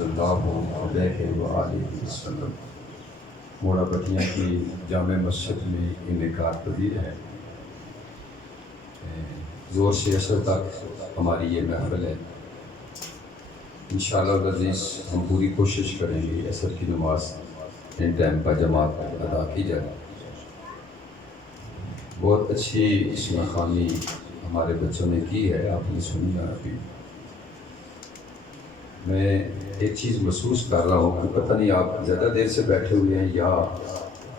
صلی اللہ علیہ وآلہ وسلم موڑا بٹیاں کی جامع مسجد میں انعقاد پذیر ہے۔ زور سے عصر تک ہماری یہ محفل ہے۔ انشاءاللہ العزیز ہم پوری کوشش کریں گے عصر کی نماز ان ٹائم پر جماعت ادا کی جائے۔ بہت اچھی اسم خوانی ہمارے بچوں نے کی ہے، آپ نے سنی ہے ابھی۔ میں ایک چیز محسوس کر رہا ہوں کہ پتہ نہیں آپ زیادہ دیر سے بیٹھے ہوئے ہیں یا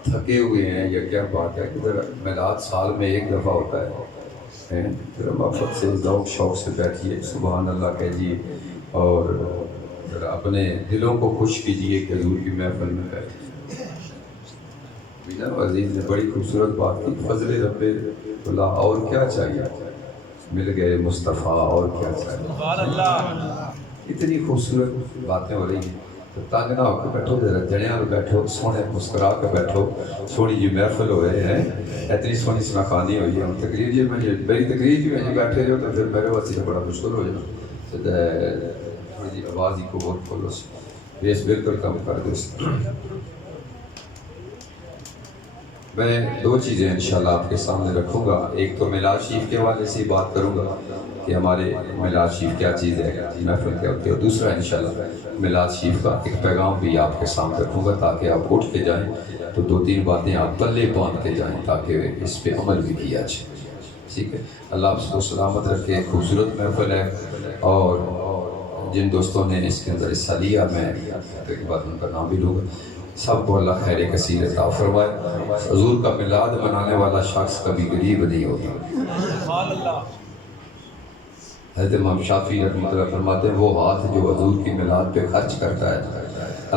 تھکے ہوئے ہیں یا کیا بات ہے، کہ میلاد سال میں ایک دفعہ ہوتا ہے، ذرا محبت سے ذوق شوق سے بیٹھیے، سبحان اللہ کہیے اور ذرا اپنے دلوں کو خوش کیجیے کہ حضور کی محفل میں بیٹھے۔ بینا عزیز نے بڑی خوبصورت بات کی، فضل رب اللہ، اور کیا چاہیے، مل گئے مصطفیٰ، اور کیا چاہیے۔ اتنی خوبصورت باتیں ہو رہی ہیں، تو تنگ نہ ہو کے بیٹھو، ذرا جڑیاں میں بیٹھو، سونے مسکرا کے بیٹھو، سونی جی محفل ہو رہے ہیں، اتنی سونی سناخانی ہوئی ہے۔ تقریر جی میں میری تقریر جی میں بیٹھے جو تو پھر میرے واسطے بڑا مشکل ہو جانا، تھوڑی جی آواز ہی کو بہت کھولو سی، بیس بالکل کم کر دو۔ میں دو چیزیں انشاءاللہ آپ کے سامنے رکھوں گا، ایک تو میلاد شریف کے حوالے سے بات کروں گا کہ ہمارے میلاد شریف کیا چیز ہے، محفل کیا ہوتی ہے، اور دوسرا انشاءاللہ میلاد شریف کا ایک پیغام بھی آپ کے سامنے رکھوں گا تاکہ آپ اٹھ کے جائیں تو دو تین باتیں آپ پلے باندھ کے جائیں تاکہ اس پہ عمل بھی کیا جائے، ٹھیک ہے۔ اللہ آپ کو سلامت رکھے۔ خوبصورت محفل ہے اور جن دوستوں نے اس کے اندر حصہ لیا، میں ایک بار ان کا نام بھی لوں گا، سب کو اللہ خیر کثیر عطا فرمائے۔ حضور کا میلاد منانے والا شخص کبھی غریب نہیں ہوتا۔ حضرت امام شافعی رحمۃ اللہ فرماتے ہیں وہ ہاتھ جو حضور کی میلاد پہ خرچ کرتا ہے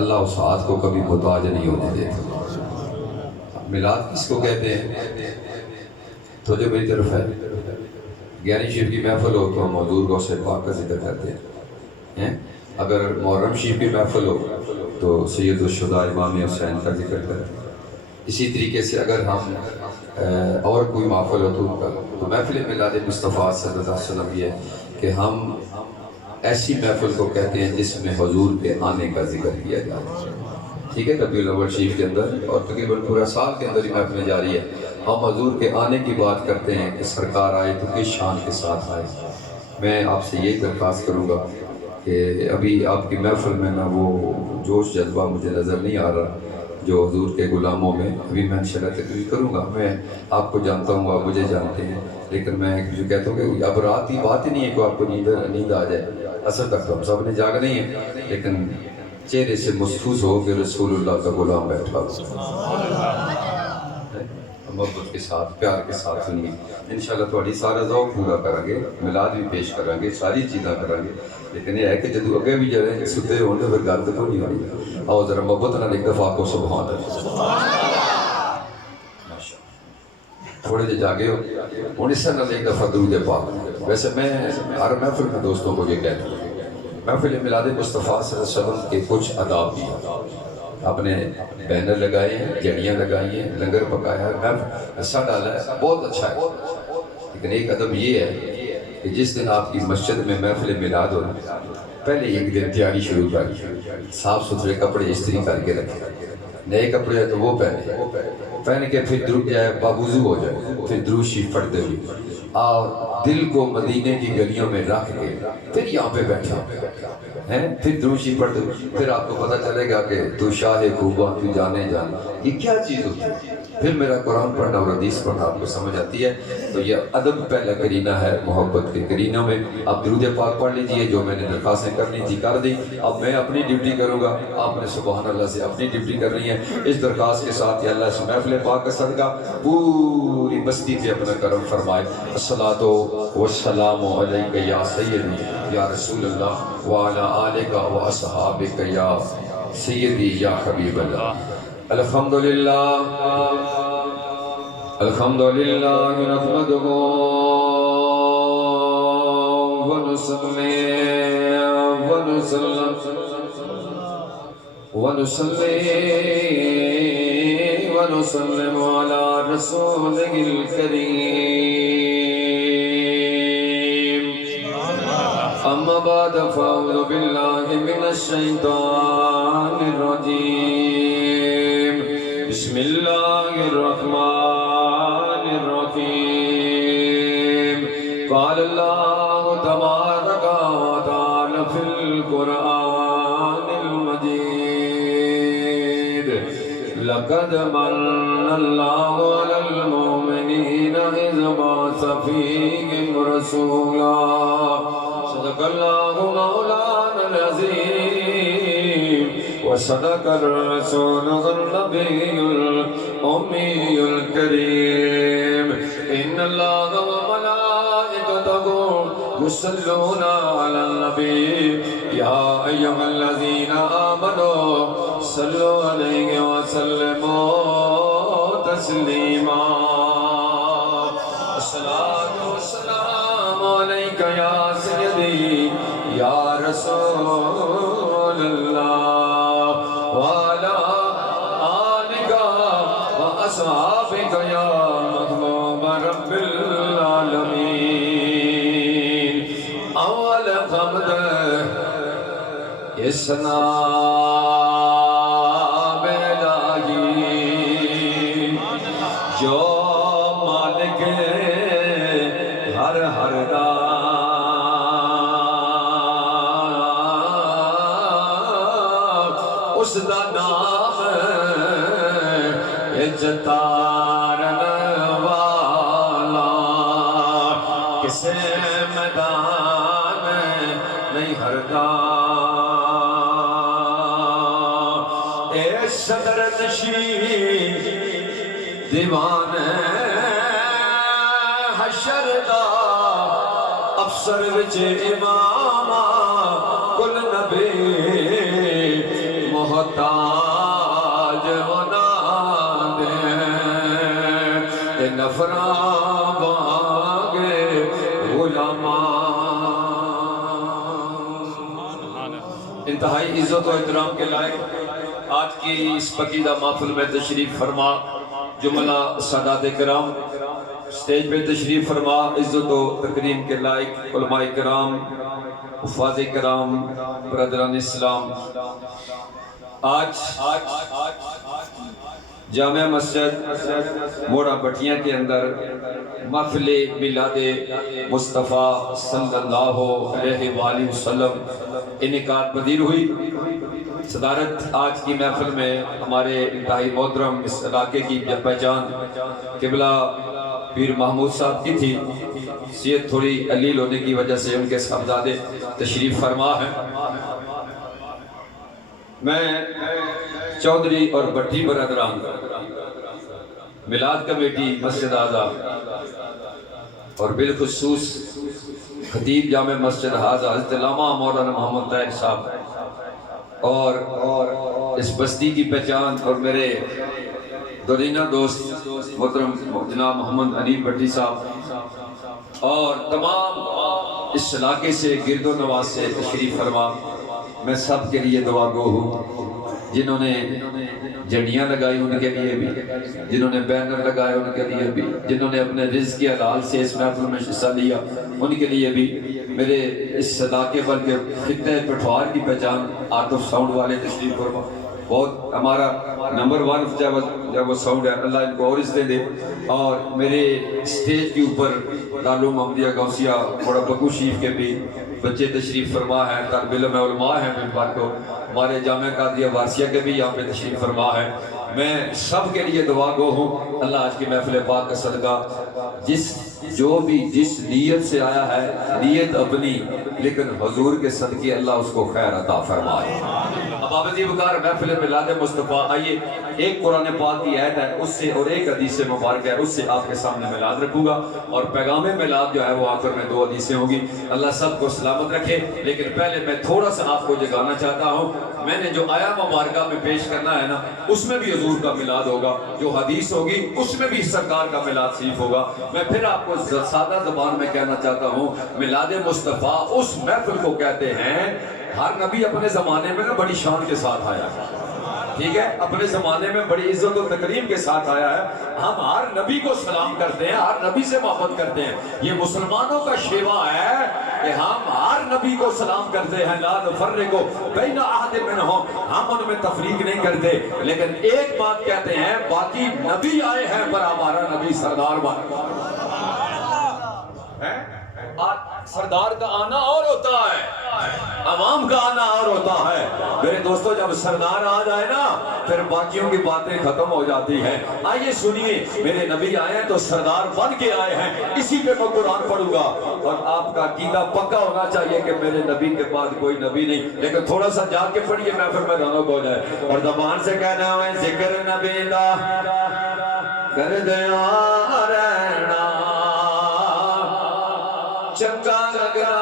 اللہ اس ہاتھ کو کبھی محتاج نہیں ہونے دیتا۔ میلاد کس کو کہتے ہیں؟ تو جو میری طرف ہے، گیارہویں شریف کی محفل ہو تو ہم حضور غوث پاک کا ذکر کرتے ہیں، اگر محرم شریف کی محفل ہو تو سید الشہداء امام حسین کا ذکر کرتے ہیں۔ اسی طریقے سے اگر ہم اور کوئی محفل ہو تو محفل میلاد مصطفیٰ صلی اللہ علیہ وسلم یہ ہے کہ ہم ایسی محفل کو کہتے ہیں جس میں حضور کے آنے کا ذکر کیا جائے، ٹھیک ہے۔ ربیع الاول شریف کے اندر اور تقریباً پورا سال کے اندر ہی محفلیں جاری ہے، ہم حضور کے آنے کی بات کرتے ہیں کہ سرکار آئے تو کس شان کے ساتھ آئے۔ میں آپ سے یہی درخواست کروں گا کہ ابھی آپ کی محفل میں نہ وہ جوش جذبہ مجھے نظر نہیں آ رہا جو حضور کے غلاموں میں، ابھی میں انشاءاللہ تقریر کروں گا، میں آپ کو جانتا ہوں، آپ مجھے جانتے ہیں، لیکن میں جو کہتا ہوں کہ اب رات کی بات ہی نہیں ہے کہ آپ کو نیند آ جائے، اصل تک تو ہم سب نے جاگنا ہی ہے، لیکن چہرے سے محسوس ہو کہ رسول اللہ کا غلام بیٹھا ہو، محبت کے ساتھ، پیار کے ساتھ سنیے۔ انشاءاللہ تھوڑی سارا ذوق پورا کریں گے، میلاد بھی پیش کریں گے، ساری چیزاں کریں گے، لیکن یہ ہے کہ جدو اگے بھی جائیں ستے ہوں تو پھر گل تو نہیں ہونی۔ آؤ ذرا محبت نال ایک دفعہ کو سبحان اللہ۔ تھوڑے جے جاگے ہو ہوں اس نال ایک دفعہ درود پاک۔ ویسے میں ہر محفل میں دوستوں کو یہ کہتا ہوں، محفل میلاد مصطفیٰ صلی اللہ علیہ وسلم کے کچھ آداب بھی ہیں، آپ نے بینر لگائے ہیں، جڑیاں لگائی ہیں، لنگر پکایا ہے، حصہ ڈالا ہے، بہت اچھا ہے، لیکن ایک ادب یہ ہے کہ جس دن آپ کی مسجد میں محفل میلاد ہو پہلے ایک دن تیاری شروع کر، صاف ستھرے کپڑے استری کر کے رکھے، نئے کپڑے ہیں تو وہ پہن کے پھر درود جائے، باوضو ہو جائے، پھر درود شریف پڑھتے ہوئے اور دل کو مدینے کی گلیوں میں رکھ کے پھر یہاں پہ بیٹھا ہیں، پھر درود شریف پڑھتے ہوئے پھر آپ کو پتہ چلے گا کہ تو شاہ خوباں تو جانے جانا، یہ کیا چیز ہوتی ہے؟ پھر میرا قرآن پڑھنا اور حدیث پڑھنا آپ کو سمجھ آتی ہے۔ تو یہ ادب پہلا کرینہ ہے محبت کے کرینوں میں۔ آپ درود پاک پڑھ لیجئے، جو میں نے درخواستیں کرنی تھی کر دی، اب میں اپنی ڈیوٹی کروں گا، آپ نے سبحان اللہ سے اپنی ڈیوٹی کرنی ہے۔ اس درخواست کے ساتھ یا اللہ سے محفل پاک کا صدقہ پوری بستی پہ اپنا کرم فرمائے۔ الصلاۃ والسلام علیک یا سیدی یا رسول اللہ وعلی آلک و اصحابک یا سیدی یا حبیب اللہ۔ الحمدللہ الحمدللہ نحمدہ ونصلی ونسلم علی رسولہ الکریم۔ اما بعد فأعوذ بالله من الشيطان الرجيم بسم الله الرحمن الرحيم قال الله تبارك وتعالى في القرآن المجيد لقد من الله على المؤمنين إذ بعث فيهم رسولا صدق الله مولانا العظيم وصدق الرسول النبي الأمي الكريم إن الله وملائكته يصلون على النبي يا أيها الذين آمنوا صلوا عليه وسلموا تسليما الصلاة والسلام عليك يا سيدي يا رسول الله وعلى آلك وأصحابك يا محبوب رب العالمين أول حمد اسنا بلائی جو مالک ہر ہر دا اس دا نام اجتارن والا کسے میدان نہیں ہردا اے صدر نشین دیوان حشر دا افسر وچ امام کل نبی محتاج ہونا دے اے نفراں باغے غلامان انتہائی عزت و احترام کے لائق آج کی اس پقیدہ محفل میں تشریف فرما جملہ سادات کرام سٹیج پہ تشریف فرما عزت و تکریم کے لائق علماء کرام حفاظ کرام برادران اسلام آج جامع مسجد موڑا بٹیاں کے اندر محفل میلاد مصطفیٰ صلی اللہ علیہ وآلہ وسلم انعقاد پذیر ہوئی صدارت آج کی محفل میں ہمارے انتہائی محترم اس علاقے کی پہچان قبلہ پیر محمود صاحب کی تھی صحت تھوڑی علیل ہونے کی وجہ سے ان کے صاحبزادے تشریف فرما ہیں میں چودھری اور بٹھی برادران میلاد کمیٹی مسجد اعظم اور بالخصوص خطیب جامع مسجد حاضر حضرت علامہ مولانا محمد طاہر صاحب اور اس بستی کی پہچان اور میرے دورینہ دوست محترم جناب محمد حنیف بٹھی صاحب اور تمام اس علاقے سے گرد و نواز سے تشریف فرما میں سب کے لیے دعا گو ہوں جنہوں نے جھنڈیاں لگائی ان کے لیے بھی جنہوں نے بینر لگائے ان کے لیے بھی جنہوں نے اپنے رزق کے حلال سے اس محفل میں حصہ لیا ان کے لیے بھی میرے اس علاقے پر کے خطہ پٹھوار کی پہچان آتف ساؤنڈ والے تشریف فرما بہت ہمارا نمبر 1 جب وہ ساؤنڈ ہے اللہ ان کو اور اس دے اور میرے سٹیج کے اوپر دارالعلوم محمدیہ غوثیہ بڑا بکو شریف کے بھی بچے تشریف فرما ہے طالب علم علماء ہیں ہمارے جامعہ قادریہ وارثیہ کے بھی یہاں پہ تشریف فرما ہے میں سب کے لیے دعا گو ہوں اللہ آج کی محفل پاک کا صدقہ جو بھی جس نیت سے آیا ہے نیت اپنی لیکن حضور کے صدقے اللہ اس کو خیر عطا فرمائے اب آبدی بکار محفل میلاد مصطفیٰ آئیے ایک قرآن پاک کی آیت ہے اس سے اور ایک حدیث مبارک ہے اس سے آپ کے سامنے میلاد رکھوں گا اور پیغام میلاد جو ہے وہ آخر میں 2 حدیثیں ہوگی اللہ سب کو سلامت رکھے لیکن پہلے میں تھوڑا سا آپ کو جگانا چاہتا ہوں میں نے جو آیا مبارکہ میں پیش کرنا ہے نا اس میں بھی حضور کا میلاد ہوگا جو حدیث ہوگی اس میں بھی سرکار کا میلاد شریف ہوگا میں پھر آپ کو سادہ زبان میں کہنا چاہتا ہوں میلاد مصطفیٰ اس محفل کو کہتے ہیں ہر نبی اپنے زمانے میں نا بڑی شان کے ساتھ آیا ٹھیک ہے، اپنے زمانے میں بڑی عزت و تکریم کے ساتھ آیا ہے. ہم ہر نبی کو سلام کرتے ہیں، ہر نبی سے محبت کرتے ہیں. یہ مسلمانوں کا شیوا ہے کہ ہم ہر نبی کو سلام کرتے ہیں. لا نفرق بین احد منہم، ہم ان میں تفریق نہیں کرتے. لیکن ایک بات کہتے ہیں، باقی نبی آئے ہیں پر ہمارا نبی سردار بن سردار کا آنا اور ہوتا ہے، عوام کا آنا اور ہوتا ہے. میرے دوستو، جب سردار آ جائے نا پھر باقیوں کی باتیں ختم ہو جاتی ہیں. آئیے سنیے، میرے نبی آئے ہیں تو سردار بن کے آئے ہیں. اسی پہ میں قرآن پڑھوں گا اور آپ کا عقیدہ پکا ہونا چاہیے کہ میرے نبی کے بعد کوئی نبی نہیں. لیکن تھوڑا سا جا کے پڑھیے، میں پھر میدانوں کو ہو جائے. اور زبان سے کہنا ہے ذکر نبی دا کر دیا رہنا چنگا لگنا.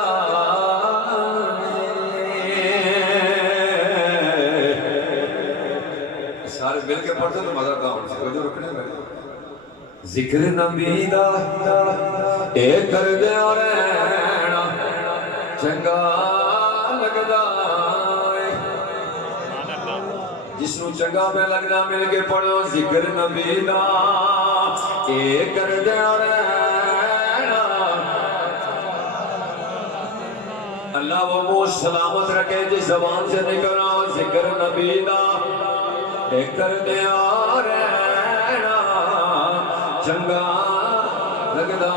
سارے مل کے پڑھتے تو مزہ کام جو رکھنے میں ذکر نبی دا اے کر دے رہنا چنگا لگدا. جس نو چنگا پہ لگنا مل کے پڑھو ذکر نبی دا اے کر دے رہنا. اللہ وہ منہ سلامت رکھے جس زبان سے نکلا ذکر نبی دا اے کر دیا رہنا چنگا لگدا.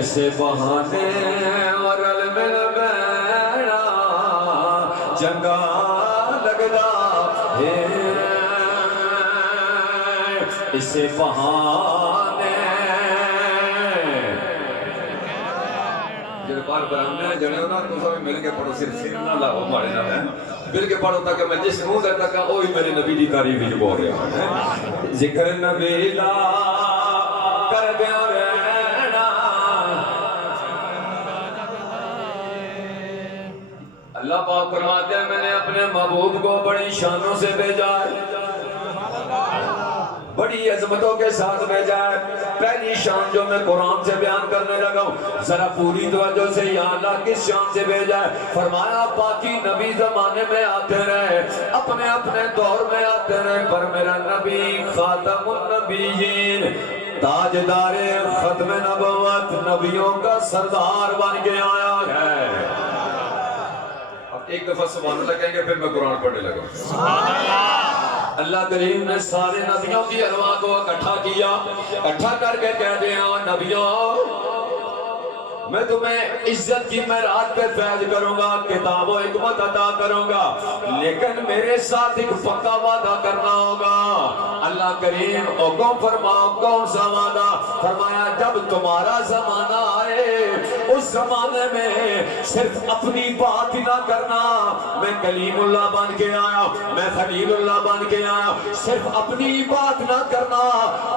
اسے بہانے اور مل بینا چنگا لگدا ہے. اسے بہانے بار براہمنے جڑے ہو نا تو سب مل کے پڑھو، صرف سر نہ لاؤ مارے نہ ہے، مل کے پڑھو تاکہ میں جس منہ سے تکا وہی میرے نبی دی تعریف ہی بول رہا ہے. ذکر نبی دا کر دے رہنا. اللہ پاک فرماتے ہیں میں نے اپنے محبوب کو بڑی شانوں سے بھیجا ہے، بڑی عظمتوں کے ساتھ بھیجا ہے. پہلی شان جو میں قرآن سے بیان کرنے لگا ہوں، ذرا پوری توجہ سے، یا اللہ کس شان سے بھیجا ہے؟ فرمایا باقی نبی زمانے میں آتے رہے، اپنے اپنے دور میں آتے رہے، پر میرا نبی خاتم النبیین، تاجدار ختم نبوت، نبیوں کا سردار بن کے آیا ہے. اب ایک دفعہ سبحان اللہ کہیں گے پھر میں قرآن پڑھنے لگا. اللہ کریم نے سارے نبیوں کی ارواح کو اکٹھا کیا، اکٹھا کر کے کہہ دیا نبیوں میں تمہیں عزت کی معراج پہ فیض کروں گا، کتاب و حکمت عطا کروں گا، لیکن میرے ساتھ ایک پکا وعدہ کرنا ہوگا. اللہ کریم حکم فرماؤ کون سا وعدہ؟ فرمایا جب تمہارا زمانہ آئے اس زمانے میں صرف اپنی بات ہی نہ کرنا، میں کلیم اللہ بن کے آیا، میں خلیل اللہ بن کے آیا، صرف اپنی بات نہ کرنا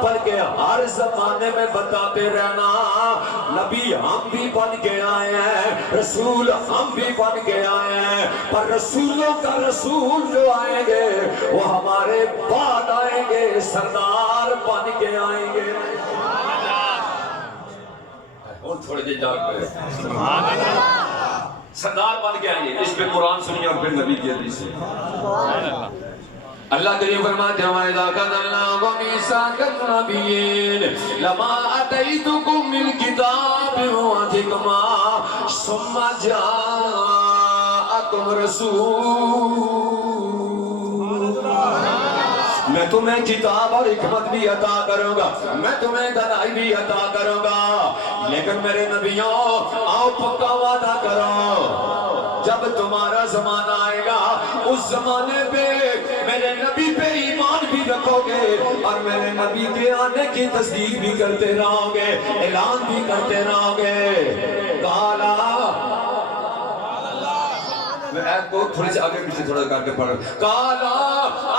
بلکہ ہر زمانے میں بتاتے رہنا نبی ہم بھی بن کے آئے ہیں، رسول ہم بھی بن کے آئے ہیں، پر رسولوں کا رسول جو آئیں گے وہ ہمارے بعد آئیں گے، سردار بن کے آئیں گے. اور تھوڑے جی جاگ پہ سردار بن کے آئیں گے. اس پہ قرآن سنیے اور پھر نبی کی حدیث سے. اللہ کریم فرماتے ہیں وَإِذَا أَخَذَ اللَّهُ مِيثَاقَ النَّبِيِّينَ لَمَا آتَيْتُكُم مِّنْ كِتَابٍ وَحِكْمَةٍ ثُمَّ جَاءَكُمْ رَسُولٌ، میں تمہیں کتاب اور حکمت بھی عطا کروں گا، میں تمہیں دلائی بھی عطا کروں گا، لیکن میرے نبیوں آؤ پکا وعدہ کرو جب تمہارا زمانہ آئے گا اس زمانے پہ میرے نبی پہ ایمان بھی رکھو گے اور میرے نبی کے آنے کی تصدیق بھی کرتے رہو گے، اعلان بھی کرتے رہو گے. کالا میں ایت کو تھوڑی سے آگے پیچھے تھوڑا کر کے پڑھ رہا ہوں. کالا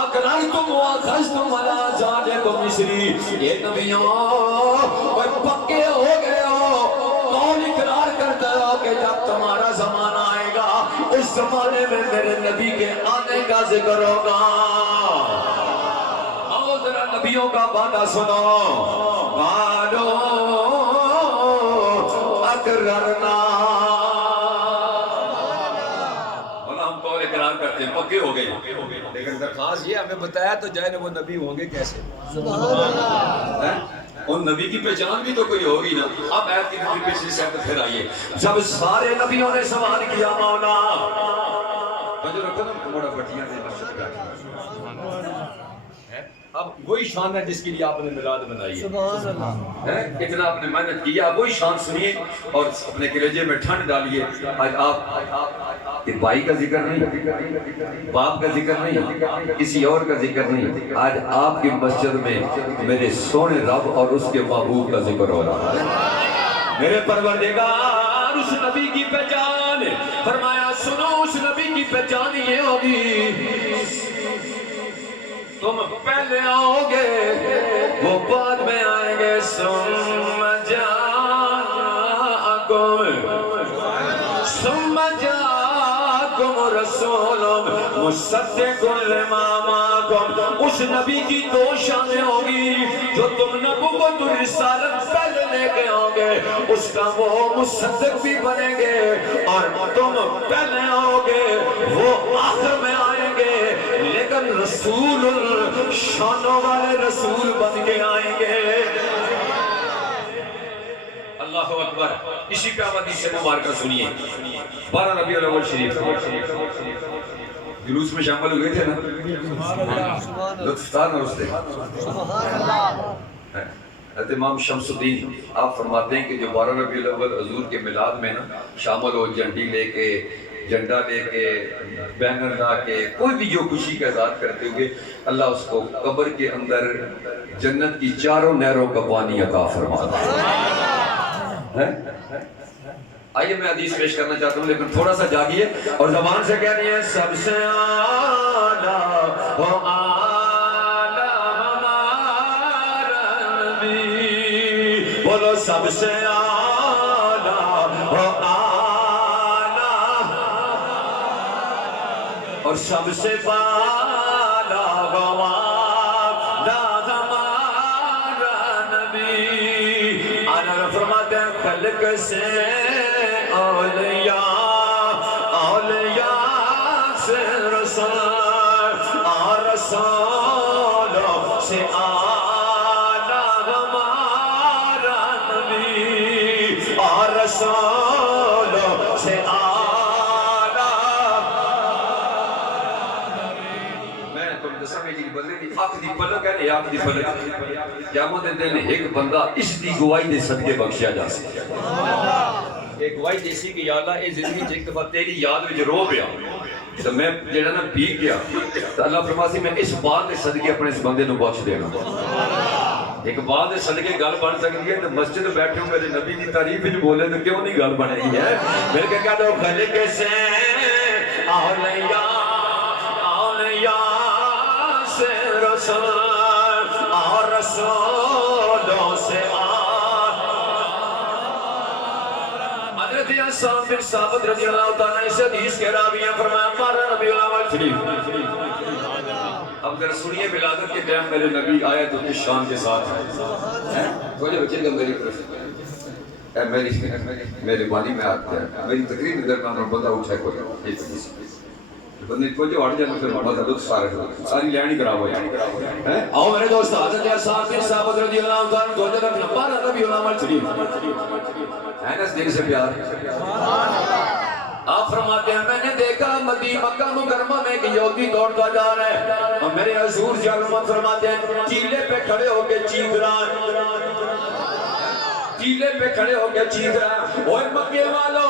اقررتم واخذتم علی ذالکم مصری، یہ نبیوں کوئی پکے ہو گئے ہو، قول اقرار کرتے ہو کہ جب تمہارا زمانہ آئے گا اس زمانے میں میرے نبی کے آنے کا ذکر ہوگا. آؤ ذرا نبیوں کا وعدہ سنو. قالوا اقررنا، بیان کرتے ہیں پکے ہو گئے، لیکن درخواست یہ ہمیں بتایا تو جائے نا وہ نبی ہوں گے کیسے؟ ان نبی کی پہچان بھی تو کوئی ہوگی نا۔ اب آیت کی پچھلی سیٹ پھر آئیے، جب سارے نبیوں نے سوال کیا مولا جو رکھو نا موڑا پٹیاں دے مسجد کا، اب وہی شان ہے جس کے لیے آپ نے میلاد بنائی ہے، اتنا آپ نے محنت کیا، وہی شان سنیے اور اپنے کلیجے میں ٹھنڈ ڈالیے۔ آج آپ بھائی کا ذکر نہیں، باپ کا ذکر نہیں، کسی اور کا ذکر نہیں، آج آپ کی مسجد میں میرے سونے رب اور اس کے محبوب کا ذکر ہو رہا ہے۔ میرے پروردگار اس نبی کی پہچان، فرمایا سنو اس نبی کی پہچان یہ ہوگی، تم پہلے آؤ گے وہ بعد میں آئیں گے، ثم جاءکم رسول مصدق لما معکم۔ اس نبی کی دو شانیں ہوگی، جو تم نبوت و رسالت پہلے لے کے آؤ گے اس کا وہ مصدق بھی بنیں گے، اور تم پہلے آؤ گے وہ آخر میں آئیں گے، لیکن رسول شانوں والے رسول بن کے آئیں گے۔ اللہ اکبر۔ اسی پہ حدیث مبارکہ سنیے، 12 ربیع الاول شریف جلوس میں شامل ہوئے تھے نا، لطف تھا نا اس دن۔ حضرت امام شمس الدین آپ فرماتے ہیں کہ جو 12 ربیع الاول حضور کے میلاد میں نا شامل ہو، جھنڈی لے کے، جھنڈا لے کے، بینر لا کے، کوئی بھی جو خوشی کا اظہار کرتے ہوئے، اللہ اس کو قبر کے اندر جنت کی چاروں نہروں کا پانی عطا فرماتا ہے۔ آئیے میں حدیث پیش کرنا چاہتا ہوں، لیکن تھوڑا سا جاگیے اور زبان سے کہہ رہی ہے، سب سے اعلیٰ ہو اعلیٰ ہمارا نبی، بولو سب سے اعلیٰ ہو اعلیٰ، اور سب سے بالا ہو اعلیٰ ہمارا نبی۔ آنا فرماتے ہیں خلق سے اولیاء، اولیاء سے رسول، اور رسولوں سے اعلیٰ ہمارا نبی، اور رسولوں سے اعلیٰ۔ میں تم دسا میں جی بندے دی آنکھ دی پلک ہے، آنکھ دی پلک قیامت دے دن ایک بندہ اس دی گواہی دے صدقے بخشیا جا سکتا، ایک گواہی جیسی کہ یا اللہ اے زندگی ایک دفعہ تیری یاد میں جو رو پیا تو میں جڑا نا بھیگ گیا، تو اللہ فرماسی میں اس بات دے صدقے اپنے اس بندے نو بخش دینا۔ ایک بات دے صدقے گل بن سکتی ہے، تو مسجد بیٹھے ہوں میرے نبی دی تعریف وچ بولے تو کیوں نہیں گل بنے گی ہے؟ مل کے کہہ دو خلق سے اولیاء، اولیاء سے رسول، اور رسولوں سے حضرت بن ثابت رضی اللہ تعالیٰ اس حدیث کے راوی ہیں، فرمایا 12 ربیع الاول شریف۔ اب ذرا سنیے ولادت کے ٹائم میرے نبی آئے تو کس شان کے ساتھ ہے، تھوڑے بچے گا میری طرف، میری بانی میں آتے ہیں، میری تقریر کے درمیان اور بندہ اٹھا کوئی ایک حدیث بندے کو جو ہٹ جانا پھر مدد ساری لائن ہی خراب ہو جائے۔ آؤ میرے دوست، حضرت اصحاب بن ثابت رضی اللہ تعالیٰ تو جب 12 ربیع الاول شریف ہے نا، اس دن سے پیار۔ آپ فرماتے ہیں میں نے دیکھا مکہ مکرمہ میں ایک یہودی دوڑتا جا رہا ہے، اور میرے حضور جلوہ فرماتے ہیں ٹیلے پہ کھڑے ہو کے چیخ رہا ہے، ٹیلے پہ کھڑے ہو کے چیخ رہا ہے، اوے مکے والو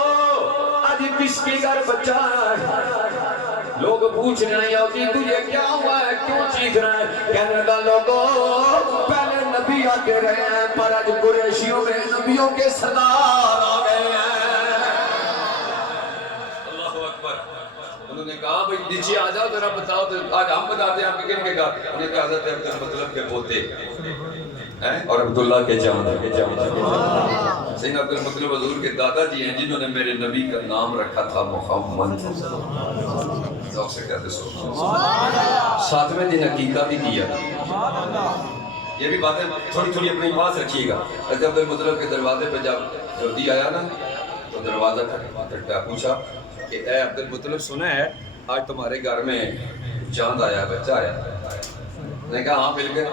آج کس کے گھر بچہ ہے؟ لوگ پوچھ رہے ہیں یہودی تجھے کیا ہوا ہے، کیوں چیخ رہے ہیں؟ کہنے لگا لوگوں پہلے نبی آتے رہے ہیں، پر آج قریشیوں میں نبیوں کے سردار آ گئے ہیں۔ اللہ اکبر۔ انہوں نے کہا بھئی نیچے آ جاؤ ذرا بتاؤ، آج ہم بتاتے ہیں آپ کے کن کے گھر؟ انہوں نے کہا حضرت عبد المطلب کے پوتے اور عبداللہ کے جان سیدنا عبد المطلب حضور کے دادا جی ہیں، جنہوں نے میرے نبی کا نام رکھا تھا محمد، ذوق سے کہتے سو 7ویں دن عقیقہ بھی کیا۔ یہ بھی باتیں تھوڑی تھوڑی اپنی پاس رکھیے گا۔ حضرت عبد المطلب کے دروازے پہ جب یہودی آیا نا تو دروازہ کھٹکا، پوچھا کہ اے عبد المطلب سنا ہے آج تمہارے گھر میں چاند آیا، بچہ آیا. میں نے کہا ہاں مل گئے.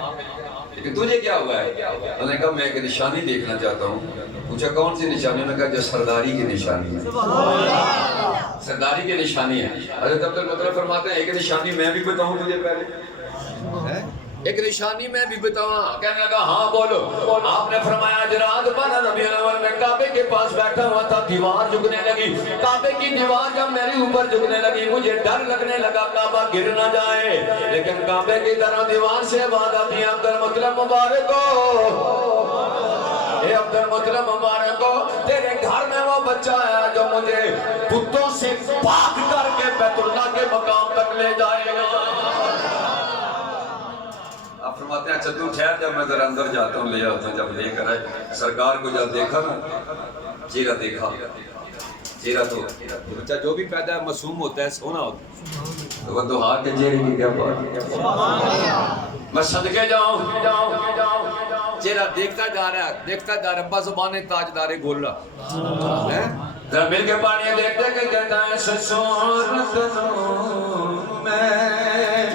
لیکن تجھے کیا ہوا ہے؟ میں نے کہا میں ایک نشانی دیکھنا چاہتا ہوں. پوچھا کون سی نشانی؟ میں نے کہا جو سرداری کی نشانی ہے. سرداری کی نشانی ہے. حضرت عبد المطلب فرماتے ہیں ایک نشانی میں بھی بتاؤں تجھے پہلے؟ ایک نشانی میں بھی بتاؤں؟ کہنے لگا ہاں بولو. آپ نے فرمایا جرات 12 ربیع الاول میں کعبے کے پاس بیٹھا ہوا تھا، دیوار جھکنے لگی. کعبے کی دیوار جب میرے اوپر جھکنے لگی مجھے ڈر لگنے لگا کعبہ گر نہ جائے. لیکن کعبے کی طرح دیوار سے آواز آتی ہے عبد المطلب مبارک ہو، اے عبد المطلب مبارک ہو، تیرے گھر میں وہ بچہ ہے جو مجھے بتوں سے پاک کر کے بیت اللہ کے مقام تک لے جائے گا. آپ فرماتے ہیں اچھا تو ٹھہر جب میں ذرا اندر جاتا ہوں لے آتا ہوں. جب لے کر آئے سرکار کو جب دیکھا نا، چہرہ دیکھا، چہرہ تو بچہ جو بھی پیدا ہے معصوم ہوتا ہے، سونا ہوتا ہے، تو وہ تو ہاتھ کے چہرے کی کیا بات. میں صدقے جاؤں، چہرہ دیکھتا جا رہا ہے، دیکھتا جا رہا ہے. ابا زبان تاجدار گولہ ذرا مل کے پانی دیکھتے کہ کہتا ہے سسورت میں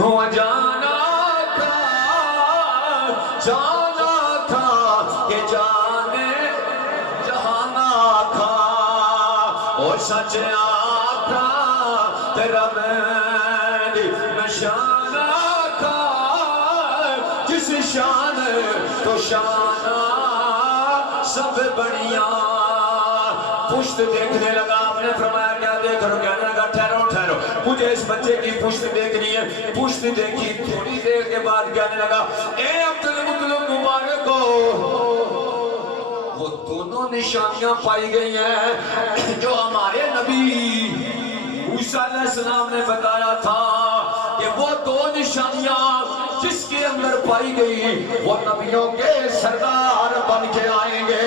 ہوا جانا تھا کہ جانے جہانا تھا اور سچ آتھا تیرا میری نشانہ تھا. جس شان تو شانہ سب بڑیاں. پشت دیکھنے لگا. آپ نے فرمایا کیا دیکھ رہو؟ کہنے لگا ٹھہرو ٹھہرو مجھے اس بچے کی پشت دیکھنی ہے. پشت دیکھی، تھوڑی دیر کے بعد کہنے لگا اے عبد المطلب مبارک ہو، وہ دونوں نشانیاں پائی گئی ہیں جو ہمارے نبی موسیٰ علیہ السلام نے بتایا تھا کہ وہ دو نشانیاں جس کے اندر پائی گئی وہ نبیوں کے سردار بن کے آئیں گے.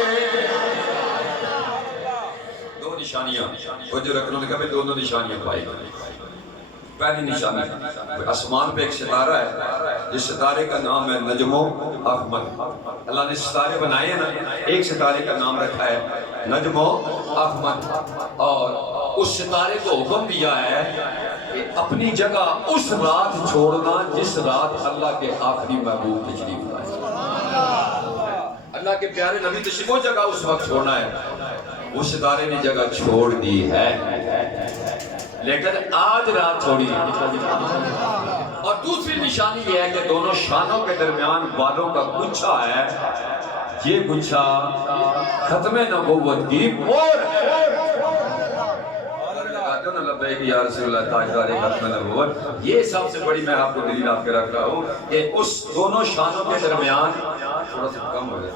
دو نشانیاں وہ جو رکھنے لگا میں دونوں نشانیاں پائی گئی. پہلی نشانی آسمان پہ ایک ستارہ ہے جس ستارے کا نام ہے نجم و احمد. اللہ نے ستارے بنائے ہیں نا، ایک ستارے کا نام رکھا ہے نجم و احمد. اور اس ستارے کو حکم دیا ہے کہ اپنی جگہ اس رات چھوڑنا جس رات اللہ کے آخری محبوب تشریف لائے. اللہ کے پیارے نبی تشریف وہ جگہ اس وقت چھوڑنا ہے. وہ ستارے نے جگہ چھوڑ دی ہے لیکن آج رات چھوڑی. اور دوسری نشانی یہ ہے کہ دونوں شانوں کے درمیان بالوں کا گچھا ہے. یہ گچھا ختم نبوت کی مہر ہے. لبیک یا رسول اللہ تاجدار ختم نبوت. یہ سب سے بڑی میں آپ کو دلیل آپ کے رکھ رہا ہوں کہ اس دونوں شانوں کے درمیان تھوڑا سا کم ہو جائے،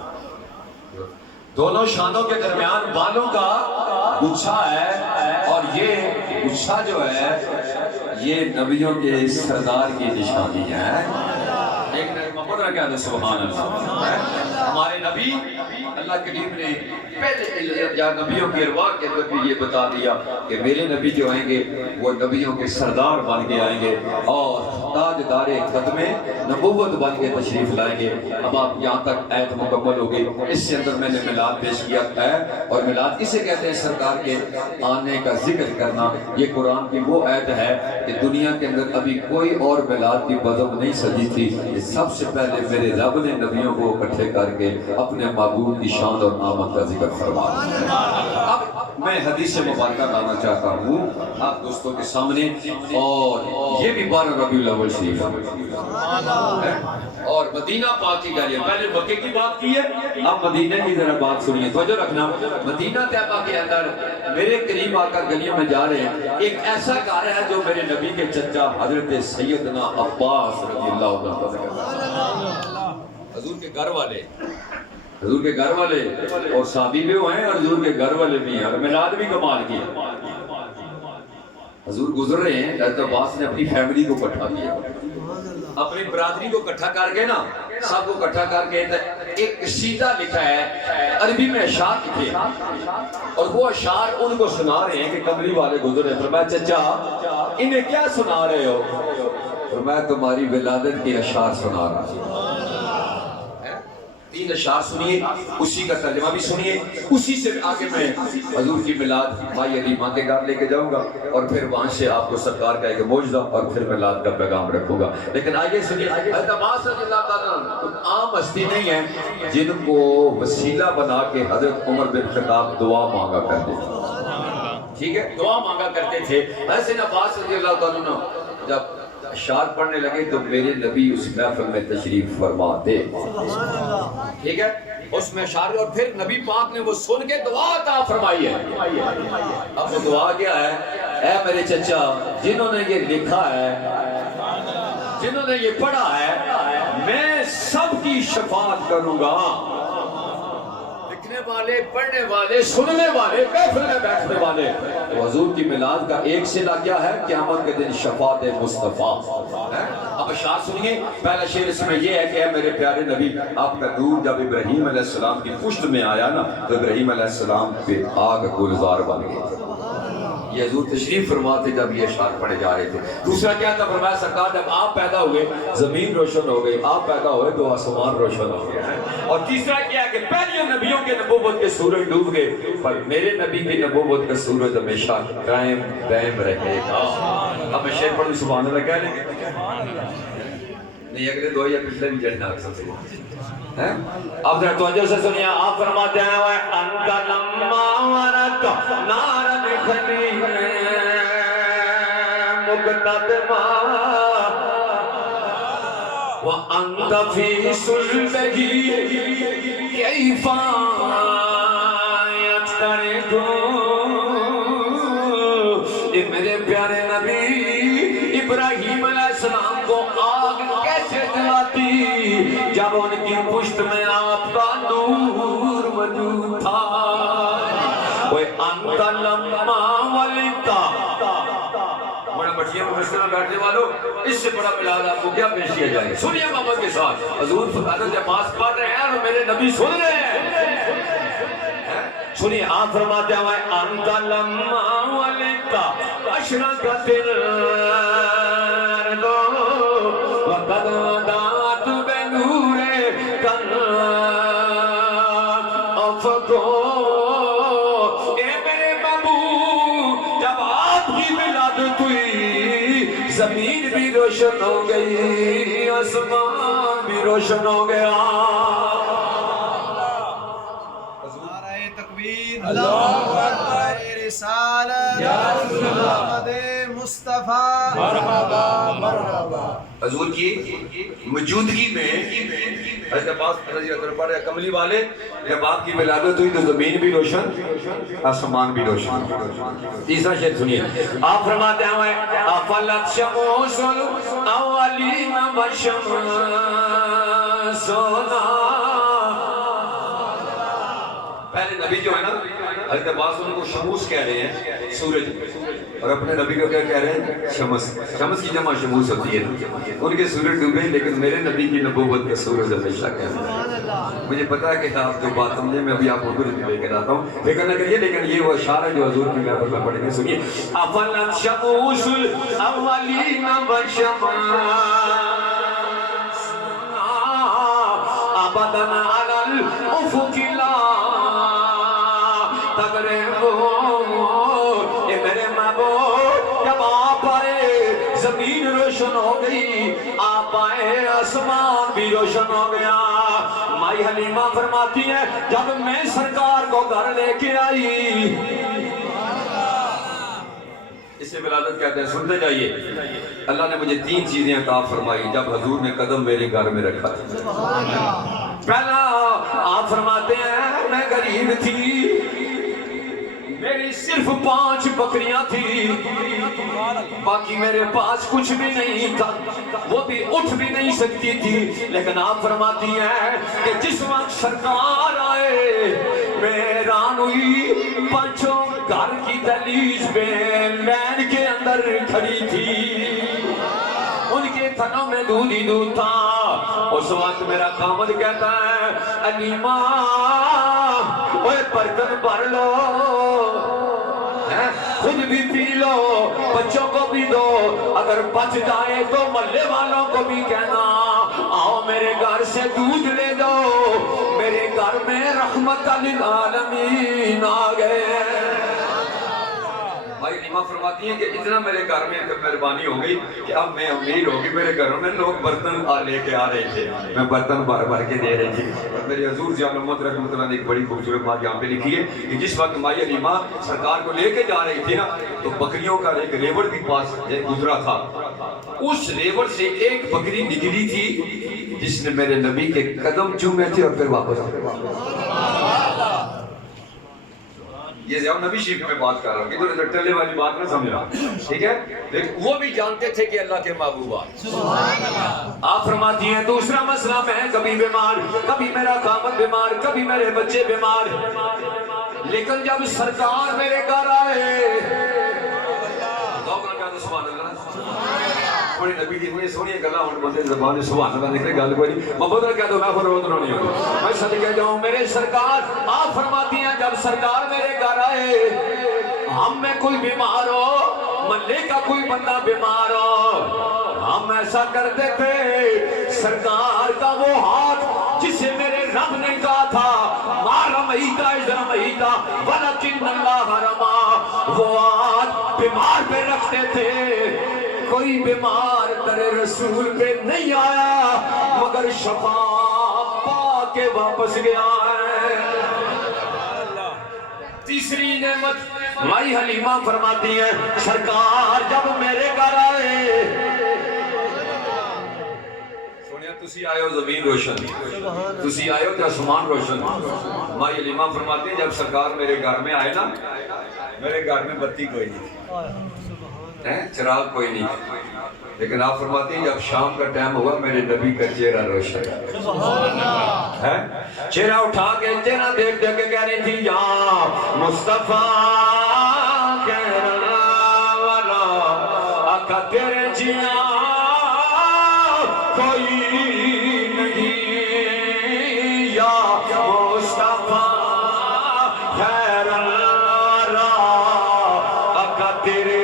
دونوں شانوں کے درمیان بالوں کا گچھا ہے. اور یہ گچھا جو ہے یہ نبیوں کے سردار کی نشانی ہے. ایک محمد رکھا ہے سبحان اللہ. ہمارے نبی اللہ کریم نے پہلے یا نبیوں کے ارواح کے اندر بھی یہ بتا دیا کہ میرے نبی جو آئیں گے وہ نبیوں کے سردار بن کے آئیں گے اور تاجدار ختم نبوت بن کے تشریف لائیں گے. اب آپ یہاں تک آیت مکمل ہو گئی. اس کے اندر میں نے میلاد پیش کیا ہے اور میلاد اسے کہتے ہیں سرکار کے آنے کا ذکر کرنا. یہ قرآن کی وہ آیت ہے کہ دنیا کے اندر ابھی کوئی اور میلاد کی بزم نہیں سجی تھی. سب سے پہلے میرے رب نے نبیوں کو اکٹھے کر کے اپنے معبود کی شان اور آمد کا ذکر فرمایا. اب میں حدیث مبارکہ لانا چاہتا ہوں آپ دوستوں کے سامنے. اور یہ بھی 12 ربیع الاول شریف ہے اور مدینہ پاک کی گالیاں. پہلے مکے کی بات کی ہے، اب مدینہ کی ذرا بات سنیے، توجہ رکھنا. مدینہ طیبہ کے اندر میرے قریب آ کر گلیوں میں جا رہے ہیں. ایک ایسا گھر ہے جو میرے نبی کے چچا حضرت سیدنا عباس رضی اللہ عنہ حضور کے گھر والے، حضور کے گھر والے اور صحابی بھی ہیں اور حضور کے گھر والے بھی ہیں اور میلاد بھی کمال کی. حضور گزر رہے ہیں، حضرت عباس نے اپنی فیملی کو اکٹھا کیا، اپنی برادری کو اکٹھا کر کے نا سب کو اکٹھا کر کے ایک قصیدہ لکھا ہے، عربی میں اشعار لکھے اور وہ اشعار ان کو سنا رہے ہیں کہ کملی والے گزر رہے ہیں. فرمایا چچا انہیں کیا سنا رہے ہو؟ فرمایا تمہاری ولادت کے اشعار سنا رہا ہوں. 3 اشعار سنیے، اسی کا ترجمہ بھی سنیے، اسی سے آگے میں حضور کی میلاد مائی علی ماں کے گھر لے کے جاؤں گا، اور پھر وہاں سے آپ کو سرکار کا ایک معجزہ اور پھر میلاد کا پیغام رکھوں گا۔ لیکن آئیے سنیے، حضرت عباس رضی اللہ تعالیٰ عنہ عام ہستی نہیں ہے جن کو وسیلہ بنا کے حضرت عمر بن خطاب دعا مانگا کرتے تھے، ٹھیک ہے، دعا مانگا کرتے تھے۔ حضرت عباس رضی اللہ تعالیٰ عنہ جب اشعار پڑھنے لگے تو میرے نبی اس محفل میں تشریف فرما تھے، ٹھیک ہے، اس میں اشعار، اور پھر نبی پاک نے وہ سن کے دعا عطا فرمائی ہے۔ اب وہ دعا کیا ہے؟ اے میرے چچا، جنہوں نے یہ لکھا ہے، جنہوں نے یہ پڑھا ہے، میں سب کی شفاعت کروں گا، لکھنے والے، پڑھنے والے، سننے والے، محفل میں بیٹھنے والے۔ تو حضور کی میلاد کا ایک صلہ کیا ہے؟ قیامت کے دن شفاعت مصطفیٰ۔ اب اشعار سنیے، پہلا شعر اس میں یہ ہے کہ اے میرے پیارے نبی، آپ کا نور جب ابراہیم علیہ السلام کی پشت میں آیا نا تو ابراہیم علیہ السلام پہ آگ گلزار بن گئی۔ یہ حضور تشریف فرماتے جب یہ اشعار پڑھے جا رہے تھے۔ دوسرا کیا تھا؟ فرمایا سرکار جب آپ پیدا ہوئے زمین روشن ہو گئی، آپ پیدا ہوئے تو آسمان روشن ہو گیا ہے۔ اور تیسرا کیا ہے کہ پہلے نبیوں کے نبوت کے سورج ڈوب گئے، پر میرے نبی کی نبوت کا سورج ہمیشہ قائم دائم رہے گا۔ اب میں شعر پڑھوں، سبحان اللہ کہہ لیں نہیں، اگلے دو یا پچھلے بھی جڑنا سب سے اب ذرا توجہ سے سنیے، آپ فرماتے ہیں وَأَنْتَ لَمَّا وَرَدْتَ نَارًا خَلِيلًا مُقْتَدِمًا وَأَنْتَ فِي صُلْبِهِ كَيْفَ يَتَّرِدُ۔ یہ میرے پیارے نبی ابراہیم علیہ السلام کو آگ کیسے جلاتی جب ان کی پشت میں آپ کا نور موجود تھا۔ وہ انت لما ولدتا، بڑا بچیاں مجسمہ بیٹھنے والوں، اس سے بڑا میلاد آپ کو کیا پیش کیا جائے؟ سنیے محبت کے ساتھ، حضور حضرت عباس پڑھ رہے ہیں اور میرے نبی سن رہے ہیں۔ سنیے، آپ فرماتے ہیں انت لما ولدتا اشرقت الارض وقد ودعت بنور افق۔ اے میرے محبوب، جب آپ کی ولادت ہوئی زمین بھی روشن ہو گئی، آسمان بھی روشن ہو گیا۔ اللہ اکبر، رسالت محمد مصطفیٰ، مرحبا مرحبا۔ حضور کی موجودگی میں حضرت عباس رضی اللہ عنہ پڑھے کملی والے، جب آپ کی ولادت ہوئی تو زمین بھی روشن، آسمان بھی روشن۔ تیسرا شعر سنیے، آپ فرماتے ہیں افلت شموس الاولین وشمسنا، پہلے نبی جو ہے نا حضرت عباس ان کو شموس کہہ رہے ہیں، سورج، اور اپنے نبی کو کیا کہہ رہے ہیں؟ شمس۔ شمس کی جمع شموس ہوتی ہے، ان کے سورج ڈوبے لیکن میرے نبی کی نبوت کا سورج ہمیشہ کہہ رہا ہے۔ مجھے پتا ہے کہ آپ جو بات سمجھے، میں ابھی آپ کو لے کر آتا ہوں، فکر نہ کریے، لیکن یہ وہ اشعار ہے جو حضور کی محفل میں پڑھیں گے۔ سنیے، افلت شموس الاولین وشمسنا ابدا علی الافق لا یہ میرے محبوب، جب آپ آئے زمین روشن ہو گئی، آپ آئے آسمان بھی روشن ہو گیا۔ مائی حلیمہ فرماتی ہے جب میں سرکار کو گھر لے کے آئی، اسے ولادت کہتے ہیں، سنتے جائیے، اللہ نے مجھے 3 چیزیں عطا فرمائی جب حضور نے قدم میرے گھر میں رکھا تھا۔ پہلا، آپ فرماتے ہیں میں غریب تھی، میری صرف 5 بکریاں تھی، باقی میرے پاس کچھ بھی نہیں تھا، وہ بھی اٹھ بھی نہیں سکتی تھی، لیکن آپ فرماتی ہیں کہ جس وقت سرکار آئے میں حیران ہوئی، 5 گھر کی دہلیز پہ لین کے اندر کھڑی تھی، ان کے تھنوں میں دودھ ہی دودھ تھا۔ اس وقت میرا خامد کہتا ہے علیمہ اوے برتن بھر لو، خود بھی پی لو، بچوں کو بھی دو، اگر بچ جائے تو محلے والوں کو بھی کہنا۔ آؤ میرے گھر سے دودھ لے دو، میرے گھر میں رحمت للعالمین آ گئے۔ بھائی حلیمہ فرماتی ہیں کہ اتنا میرے گھر میں مہربانی ہو گئی کہ اب میں امیر ہوگی، میرے گھروں میں لوگ برتن لے کے آ رہے تھے، میں برتن بھر بھر کے دے رہی تھی۔ اور میرے حضور ضیاء الحمد رحمۃ اللہ نے ایک بڑی خوبصورت بات یہاں پہ لکھی ہے کہ جس وقت مائی حلیمہ سرکار کو لے کے جا رہی تھی نا، تو بکریوں کا ایک ریوڑ بھی پاس گزرا تھا، اس ریوڑ سے ایک بکری نکلی تھی جس نے میرے نبی کے قدم چومے تھے اور پھر واپس آ گئی۔ یہ ضیاء نبی شریف میں بات کر رہا ہوں کہ ادھر ٹلے والی بات نہ سمجھنا، ٹھیک ہے؟ لیکن وہ بھی جانتے تھے کہ اللہ کے محبوب آپ فرماتی ہیں دوسرا مسئلہ، میں کبھی بیمار، کبھی میرا خامد بیمار، کبھی میرے بچے بیمار، لیکن جب سرکار میرے گھر آئے، سبحان اللہ، تھوڑی نبی کی اتنی سونی گلا ہوں بندے زبان سبحان اللہ نکلے گل کوئی نہیں، محبت کہہ دو میں فروغ نہیں ہوتی، میں صدقے جاؤں میرے سرکار۔ آپ فرماتی ہیں جب سرکار میرے گھر آئے، ہم میں کوئی بیمار ہو، محلے کا کوئی بندہ بیمار ہو، ہم ایسا کرتے تھے سرکار کا وہ ہاتھ جسے میرے رب نے کہا تھا ما رمیت اذ رمیت ولکن اللہ رمی، وہ ہاتھ بیمار پہ رکھتے تھے۔ کوئی بیمار در رسول پہ نہیں آیا مگر شفا پا کے واپس گیا ہے۔ تیسری نعمت مائی حلیمہ فرماتی ہے سرکار جب میرے گھر آئے، سنیا تسی آئے ہو زمین روشن، تسی آئے ہو تو آسمان روشن۔ مائی حلیمہ فرماتی ہے جب سرکار میرے گھر میں آئے نا، میرے گھر میں بتی کوئی نہیں، چراغ کوئی نہیں، لیکن آپ فرماتی ہیں جب شام کا ٹائم ہوا میرے نبی کا چہرہ روشن ہے، چہرہ اٹھا کے چہرہ دیکھ دیکھ کے کہہ رہی تھی یا مصطفیٰ خیر والا آقا تیرے جیا کوئی نہیں، یا مصطفیٰ خیر والا آقا تیرے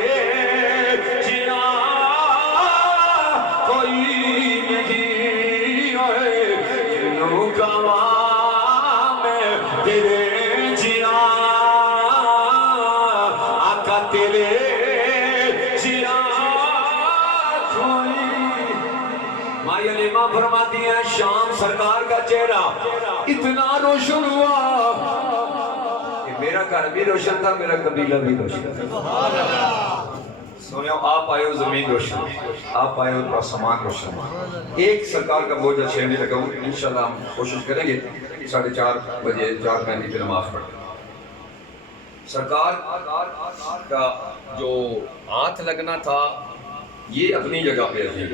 فرماتی ہیں شام سرکار کا چہرہ اتنا روشن ہوا کہ میرا گھر بھی روشن تھا، میرا قبیلہ بھی روشن تھا۔ سنو آپ آئے ہو زمین روشن، آپ آئے ہو آسمان روشن۔ ایک سرکار کا بہت اچھے میں لگا ہوں، انشاءاللہ ہم کوشش کریں گے 4:30 بجے 4:35 پہ نماز پڑھیں۔ سرکار کا جو ہاتھ لگنا تھا یہ اپنی جگہ پہ عظیم،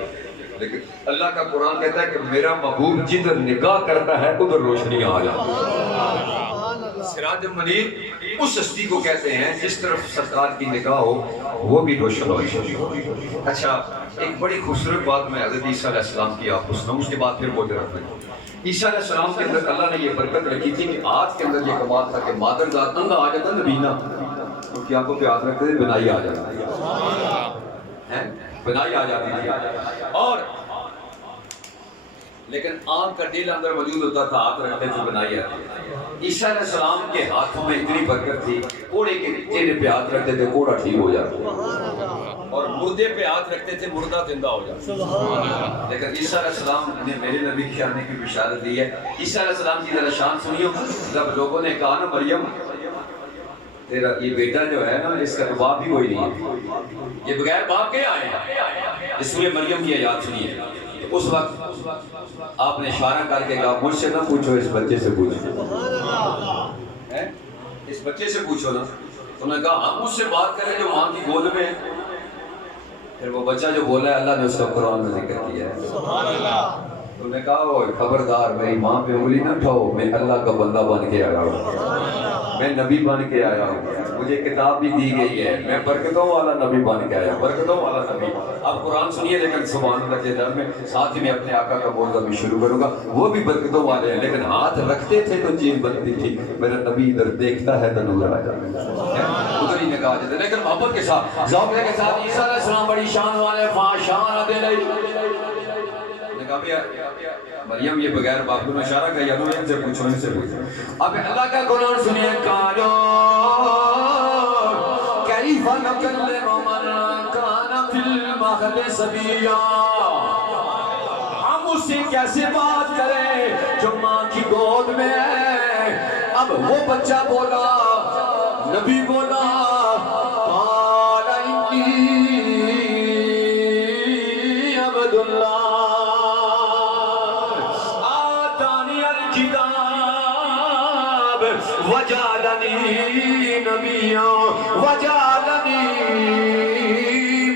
لیکن اللہ کا قرآن کہتا ہے کہ میرا محبوب جدھر نگاہ کرتا ہے ادھر روشنیاں آ جاتی ہیں۔ سراج منیر اس ہستی کو کہتے ہیں جس طرف سرکار کی نگاہ ہو وہ بھی روشن ہو۔ اچھا ایک بڑی خوبصورت بات میں حضرت عیسیٰ علیہ السلام کی آپ کو سناؤں، اس کے بعد پھر بولتے رکھتے ہیں۔ عیسیٰ علیہ السلام کے اندر اللہ نے یہ برکت رکھی تھی کہ ہاتھ کے اندر یہ کمال تھا کہ مادر ذات اندھا آ جاتا نبینا، ان کی آنکھوں پہ ہاتھ رکھتے تھے بنائی آ جاتی ہے، بنائی آ جاتی تھی، اور لیکن آنکھ کا دل اندر موجود ہوتا تھا، ہاتھ رکھتے تھے بنائی آتی ہے۔ عیسیٰ علیہ السلام کے ہاتھوں میں اتنی برکت تھی، کوڑے کے چہرے پہ ہاتھ رکھتے تھے کوڑا ٹھیک ہو جاتا، اور مردے پہ ہاتھ رکھتے تھے مردہ زندہ ہو جاتا۔ لیکن عیسیٰ علیہ السلام نے میرے نبی کے آنے کی بشارت دی ہے۔ عیسیٰ علیہ السلام کی ذرا شان سنیو، جب لوگوں نے کہا نا مریم تیرا یہ بیٹا جو ہے نا اس کا تو باپ بھی کوئی نہیں ہے، یہ بغیر باپ کے آئے ہیں، اس لیے مریم کی آیات سنی ہے۔ اس وقت آپ نے اشارہ کر کے کہا مجھ سے نہ پوچھو، اس بچے سے پوچھو، اس بچے سے پوچھو نا۔ انہوں نے کہا ہم اس سے بات کریں جو ماں کی گود میں ہے۔ پھر وہ بچہ جو بولا ہے اللہ نے اس کا قرآن میں ذکر کیا ہے۔ انہوں نے کہا اوہ خبردار میری ماں پہ انگلی نہ اٹھاؤ، میں اللہ کا بندہ بن کے آیا ہوں، میں نبی بن کے آیا ہوں، مجھے کتاب بھی دی گئی ہے، میں برکتوں والا نبی بن کے آیا، برکتوں والا نبی۔ اب قرآن سنیے لیکن سبحان اللہ کے در میں ساتھ ہی میں اپنے آقا کا بولنا بھی شروع کروں گا، وہ بھی برکتوں والے ہیں، لیکن ہاتھ رکھتے تھے تو چیز بنتی تھی، میرا نبی ادھر دیکھتا ہے تو نور آ جاتا ہے، ادھر ہی نگاہ جاتے، لیکن محبت کے ساتھ ذوق کے ساتھ عیسیٰ علیہ السلام بڑی شان والے شان دے لئی اب مریم یہ بغیر باپ کو اشارہ کیا یا ان سے پوچھو ان سے پوچھو. اب اللہ کا قرآن سنیے. قالوا کیف نکلم من کان فی المہد صبیا. ہم اس سے کیسے بات کریں جو ماں کی گود میں ہے. اب وہ بچہ بولا, نبی بولا, قال انی عبداللہ آتانی الکتاب وجعلنی نبیا وجعلنی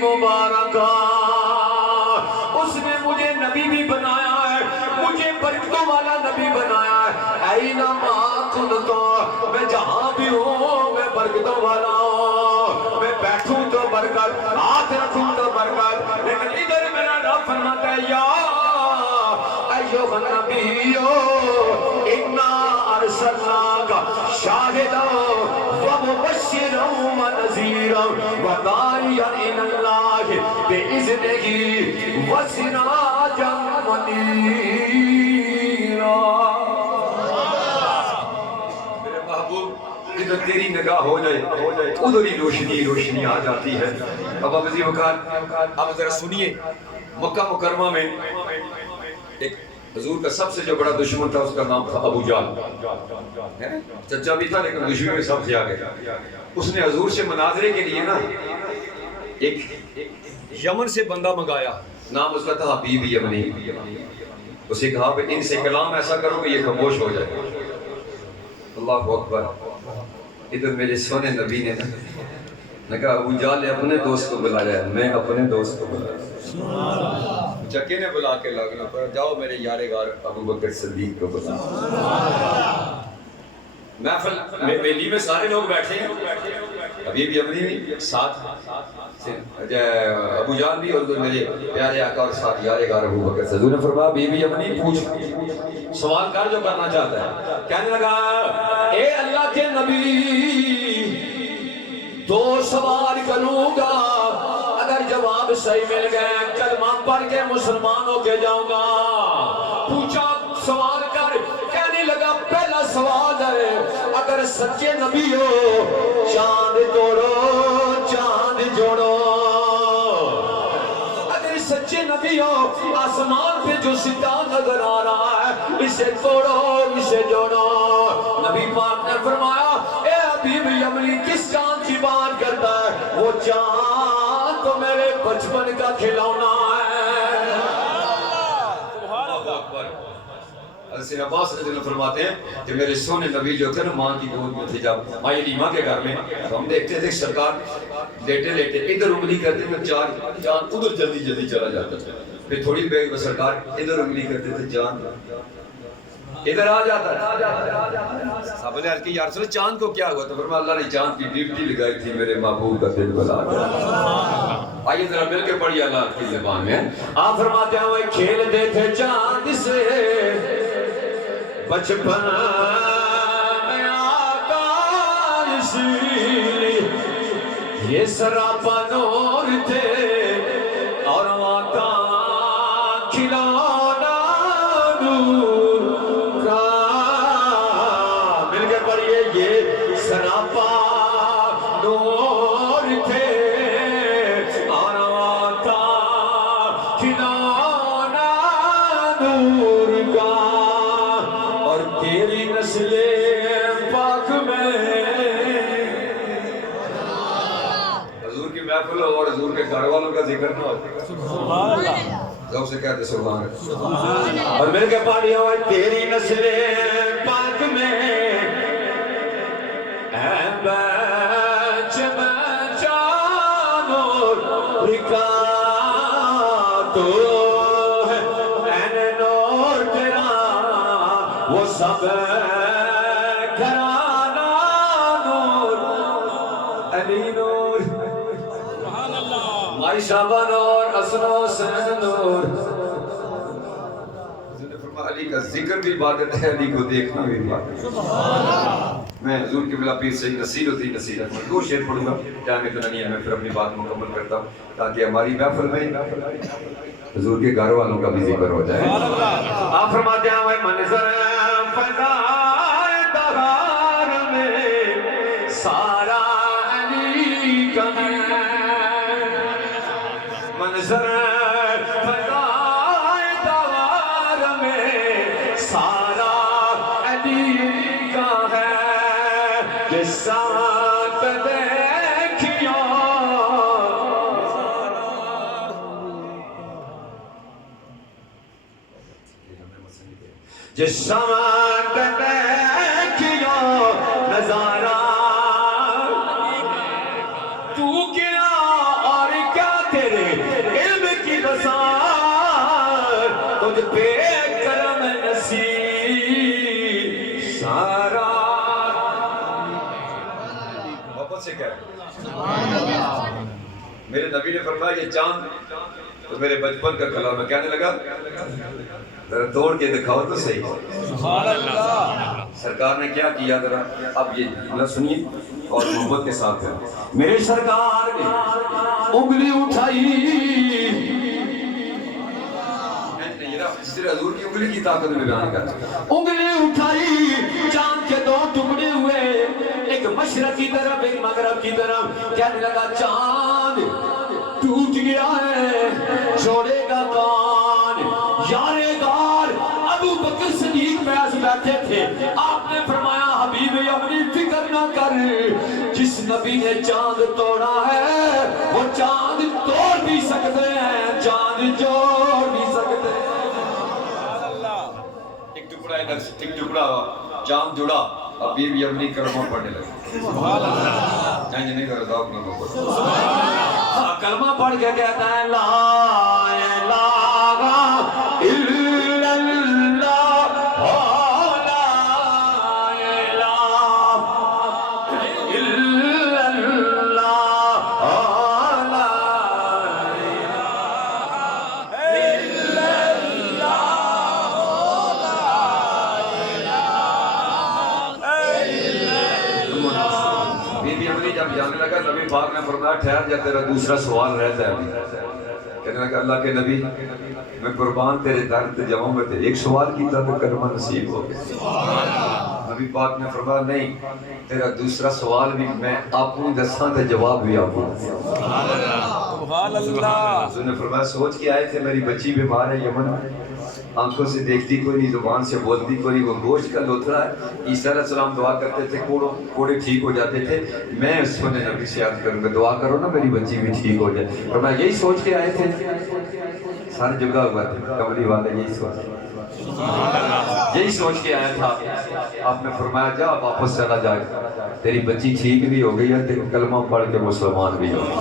مبارکا. اس نے مجھے نبی بھی بنایا ہے, مجھے برکتوں والا نبی بنایا ہے. اینما کنت, میں جہاں بھی ہوں میں برکتوں والا ہوں. میں بیٹھوں تو برکت, ہاتھ رکھوں تو برکت. لیکن ادھر میرا رب فرماتا ہے یا ایھا النبی انا ارسلناک شاہدا ومبشرا ونذیرا وداعیا الی اللہ باذنہ وسراجا منیرا. میرے محبوب ادھر تیری نگاہ ہو جائے ادھر ہی روشنی روشنی آ جاتی ہے. اب عزیز وقار آپ ذرا سنیے, مکہ مکرمہ میں ایک حضور کا سب سے جو بڑا دشمن تھا اس کا نام تھا ابو جہل. چچا بھی تھا لیکن دشمن میں سب سے آگے. اس نے حضور سے مناظرے کے لیے نا ایک یمن سے بندہ منگایا, نام اس کا تھا حبیب یمنی. اسے کہا کہ ان سے کلام ایسا کرو کہ یہ خاموش ہو جائے. اللہ اکبر. ادھر میرے سونے نبی نے کہا ابو جہل نے اپنے دوست کو بلایا ہے, میں اپنے دوست کو بلایا. چکے نے بلا کے لگنا پر جاؤ میرے یار غار ابو بکر صدیق کو بلا. محفل میلی میں سارے لوگ بیٹھے ہیں, حبیب یمنی بھی ساتھ, ابو جان بھی, اور میرے پیارے آقا اور ساتھ یار غار ابو بکر صدیق. حضور نے فرمایا حبیب یمنی پوچھ, سوال کر جو کرنا چاہتا ہے. کہنے لگا اے اللہ کے نبی دو سوال کروں گا, اگر جواب صحیح مل گئے کلمہ پڑھ کے مسلمان ہو کے جاؤں گا. پوچھا سوال کر. کہنے لگا پہلا سوال ہے اگر سچے نبی ہو چاند توڑو چاند جوڑو. اگر سچے نبی ہو آسمان پہ جو ستارہ نظر آ رہا ہے اسے توڑو اسے جوڑو. نبی پاک نے فرمایا اے حبیب یمنی کس چاند کی بات کرتا ہے؟ وہ چاند تو میرے بچپن کا کھلونا ہے. سبحان اللہ اکبر. حضرت عباس رضی اللہ فرماتے ہیں کہ میرے سونے نبی جو تھے نا ماں کی گود میں تھے, جب ماں علیمہ کے گھر میں ہم دیکھتے تھے سرکار لیٹے لیٹے ادھر انگلی کرتے تھے, چاند ادھر جلدی جلدی چلا جاتا تھا. پھر تھوڑی دیر میں سرکار ادھر انگلی کرتے تھے, چاند ادھر آ جاتا ہے. صحابہ نے عرض کی یا رسول اللہ چاند کو کیا ہوا؟ تو فرمایا اللہ نے چاند کی ڈیوٹی لگائی تھی, میرے محبوب کا دل بلا گیا. آئیے ذرا مل کے پڑھیے اللہ کی زبان میں. آپ فرماتے ہیں وہ کھیلتے تھے چاند سے بچپن میں آکاش, یہ سراپا نور تھے اور آقا کھلونا نور کا. مل کے پڑھیے یہ سراپا نور تھے اور آقا کھلونا نور کا. اور تیری نسل پاک میں حضور کی محفل اور حضور کے گھر والوں کا ذکر نہ ہو. سب سے کہتے سبحان اللہ. اور مل کے پڑھیے اور تیری نسل پاک میں اے بچ بچانو رکا تو وہ سب گھرانہ نور علی نور مائی شابہ نور حسن و حسین نور. علی کا ذکر بھی عبادت ہے, علی کو دیکھنا بھی عبادت ہے. میں حضور قبلہ پیر سے نصیر ہوتی نصیحت میں 2 شعر پڑھوں گا، ٹائم اتنا نہیں ہے، میں پھر اپنی بات مکمل کرتا ہوں تاکہ ہماری محفل میں حضور کے گھر والوں کا بھی ذکر ہو جائے۔ آپ فرماتے ہیں وہ منظر فضائے دہار میں سارا علی کا ہے، منظر فضائے دہار میں سارا علی کا ہے، جس ساتھ دیکھیا جس سمت دیکھیا نظارہ تو کیا اور کیا تیرے علم کی بسار، تجھ پہ کرم نصیب سارا۔ محبت سے کہہ میرے نبی نے فرمایا یہ چاند تو میرے بچپن کا کلام ہے، کہنے لگا ذرا توڑ کے دکھاؤ تو صحیح۔ سبحان اللہ، سرکار نے کیا کیا ذرا اب یہ جملہ سنیے اور محبت کے ساتھ ہے۔ میرے سرکار نے انگلی اٹھائی، حضور کی انگلی کی طاقت میں بیان کر، انگلی اٹھائی چاند کے 2 ٹکڑے ہوئے، ایک مشرق کی طرف ایک مغرب کی طرف، کہنے لگا چاند ٹوٹ گیا ہے چھوڑے گا کون، یار غار ابو بکر صدیق پیاس بیٹھے تھے، آپ نے فرمایا حبیب اپنی فکر نہ کر، جس نبی نے چاند توڑا ہے وہ چاند توڑ بھی سکتے ہیں، چاند جوڑ بھی سکتے ہیں۔ ایک ٹکڑا چاند جڑا، حبیب اپنی کلمہ پڑھنے لگے، نہیں کرتا اپنا محبت، کلمہ پڑھ کے کہتا ہے لا الہ الا اللہ، لا الہ الا اللہ، لا الہ الا اللہ۔ بی بی املی جب جانے لگا نبی پاک نے فرمایا ٹھہر جا، تیرا دوسرا سوال رہتا ہے ابھی۔ کہنے لگا اللہ کے نبی میں قربان تیرے در تے جاؤں گا، ایک سوال کیتا تو کلمہ نصیب ہو گیا۔ نبی پاک نے فرمایا نہیں، تیرا دوسرا سوال بھی میں آپ کو دساں تے جواب بھی آپ کو۔ سبحان اللہ۔ حضور نے فرمایا سوچ کے آئے تھے میری بچی بیمار ہے یمن، آنکھوں سے دیکھتی کوئی نہیں، زبان سے بولتی کوئی نہیں، وہ گوشت کا لوتھڑا ہے، عیسیٰ علیہ السلام دعا کرتے تھے کوڑے ٹھیک ہو جاتے تھے، میں اس کو نبی سے عرض کروں گا دعا کرو نا میری بچی بھی ٹھیک ہو جائے، اور میں یہی سوچ کے آئے تھے، سارے جگہ ہوا تھے کملی والے یہی سوچ کے آیا تھا۔ آپ نے فرمایا جا واپس چلا جائے، تیری بچی ٹھیک بھی ہو گئی ہے، تیرے کلمہ پڑھ کے مسلمان بھی ہو گئی۔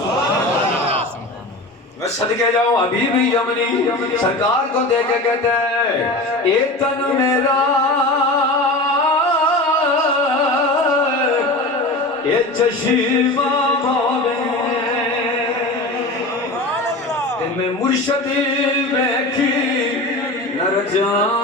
میں صدقے جاؤں حبیب یمنی سرکار کو دیکھ کے کہتے ہیں اے تن میرا اے چشمہ بولے میں مرشد بیٹھی نر جان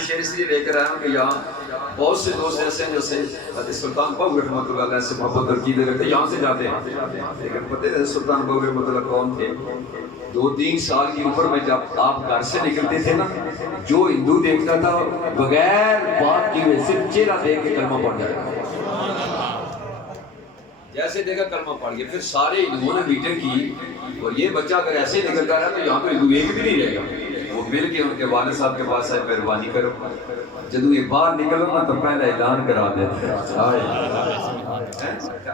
شعر اس لیے لے کر آیا ہوں کہ یہاں بہت سے دوست ایسے ہیں جیسے حضرت سلطان بہو رحمۃ اللہ علیہ سے محبت اور عقیدے رکھتے ہیں، یہاں سے جاتے ہیں، لیکن پتہ ہے سلطان بہو رحمۃ اللہ کون تھے؟ 2-3 سال کی عمر میں جب آپ گھر سے نکلتے تھے نا، جو ہندو دیکھتا تھا بغیر بات کی ہوئے صرف چہرہ دیکھ کے کلمہ پڑھ جائے گا، جیسے دیکھا کلمہ پڑھ گیا۔ پھر سارے ہندوؤں نے میٹنگ کی اور یہ بچہ اگر ایسے نکلتا رہا تو یہاں پہ ہندو ایک بھی نہیں رہے گا۔ وہ مل کے ان کے والد صاحب کے پاس آئے مہربانی کرو، جدو یہ باہر نکلو نا تو پہلے اعلان کرا دیتے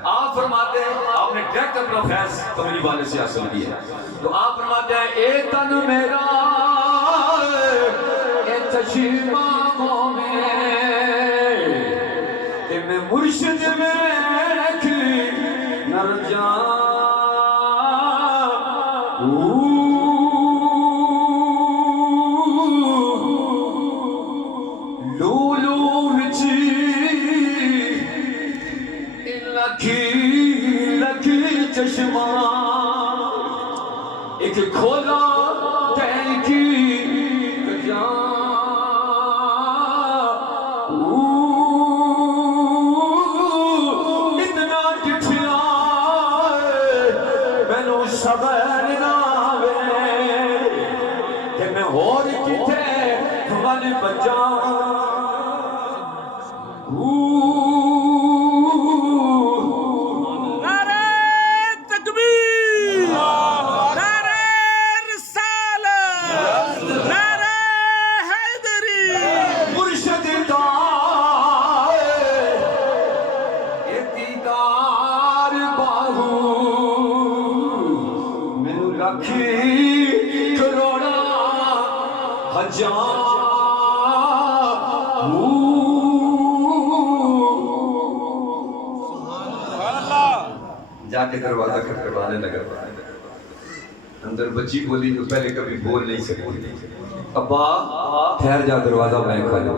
آپ فرماتے ہیں آپ نے ڈائریکٹ اپنا فیض کملی والے سے حاصل کیا، تو آپ فرماتے ہیں اے تن میرا اے چشمہ میں کہ میں مرشد میں رکھی نر جان چشمہ وچ کھولا تحقیق جان اتنا ڈٹھیا مینوں صبر نہ آوے کہ میں ہور کتے ول بچاں جا کے دروازہ کھٹکھٹانے لگا اندر بچی بولی جو پہلے کبھی بول نہیں سکتی ابا ٹھہر جا دروازہ میں کھولوں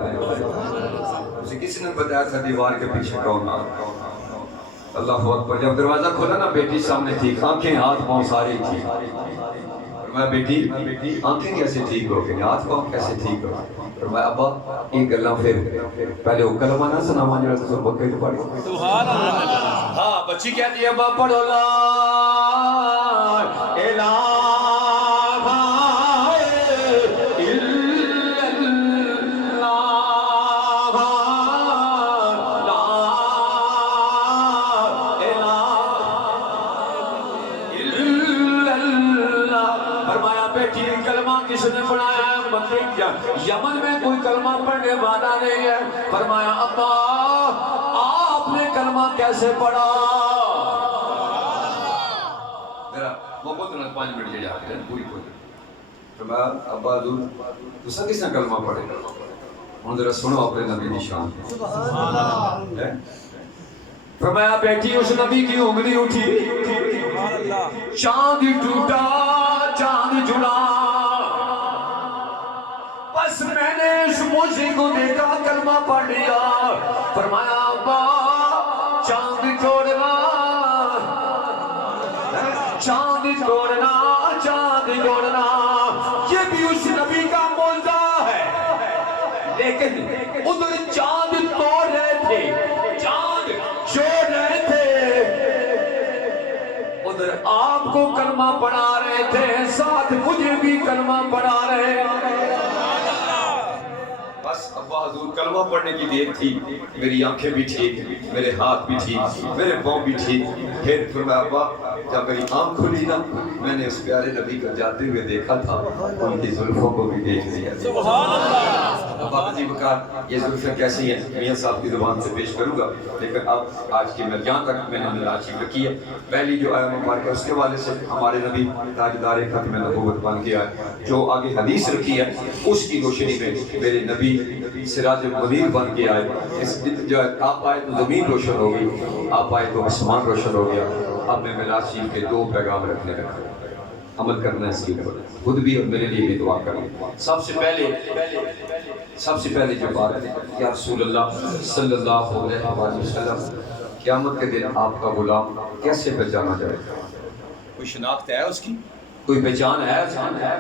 اسے کسی نے بتایا تھا دیوار کے پیچھے کون آ اللہ اکبر جب دروازہ کھولا نا بیٹی سامنے تھی آنکھیں ہاتھ پاؤں ساری تھی میں بیٹی آنکھیں کیسے ٹھیک ہو گئی ہاتھ پاؤں کیسے ٹھیک ہو گئی میں ابا ایک گلا پھر پہلے وہ کلمہ نہ سناواں جو تو بکے تو پڑھی سبحان اللہ ہاں بچی کہتی ہے ابا پڑھو لا الہ یمن میں کوئی کلمہ پڑھنے والا نہیں ہے فرمایا ابا آپ نے کلمہ کیسے پڑھا میرا محبت نے 5 منٹ جڑے آ گئے پوری پوری فرمایا ابا حضور تسا کس نے کلمہ پڑھے ہن ذرا سنو اپنے نبی کی شان سبحان اللہ فرمایا بیٹی اس نبی کی انگلی اٹھی سبحان اللہ چاند ٹوٹا چاند جڑا بس میں نے اس موزی کو دیکھا کلمہ پڑھ لیا فرمایا ابا چاند توڑنا چاند توڑنا چاند توڑنا یہ بھی اس نبی کا موزہ ہے لیکن ادھر چاند توڑ رہے تھے چاند چھوڑ رہے تھے ادھر آپ کو کلمہ پڑھا رہے تھے ساتھ مجھے بھی کلمہ پڑھا رہے بس ابا حضور کلمہ پڑھنے کی دیر تھی میری آنکھیں بھی ٹھیک میرے ہاتھ بھی ٹھیک میرے پاؤں بھی ٹھیک پھر فرمایا ابا جب میری آنکھ کھلی نا میں نے اس پیارے نبی کو جاتے ہوئے دیکھا تھا ان کی زلفوں کو بھی دیکھ لیا سبحان اللہ ابا جی بکار یہ زلفیں کیسی ہیں میاں صاحب کی زبان سے پیش کروں گا لیکن اب آج کی میں جہاں تک میں نے ناچی رکھی ہے پہلی جو آیا مبارک ہے اس کے والے سے ہمارے نبی تاجدار ختم نبوت بن کے آئے جو آگے حدیث رکھی ہے اس کی روشنی میں میرے نبی سراج المنیر بن کے آئے اس جو آپ آئے تو زمین روشن ہو گئی آپ آئے تو آسمان روشن ہو گیا اب میں میراج شریف کے 2 پیغام رکھنے کا عمل کرنا ہے اس کے اوپر خود بھی اور میرے لیے بھی دعا کریں سب سے پہلے جو بات ہے یا رسول اللہ صلی اللہ علیہ وسلم قیامت کے دن آپ کا غلام کیسے پہچانا جائے کوئی شناخت ہے اس کی کوئی پہچان ہے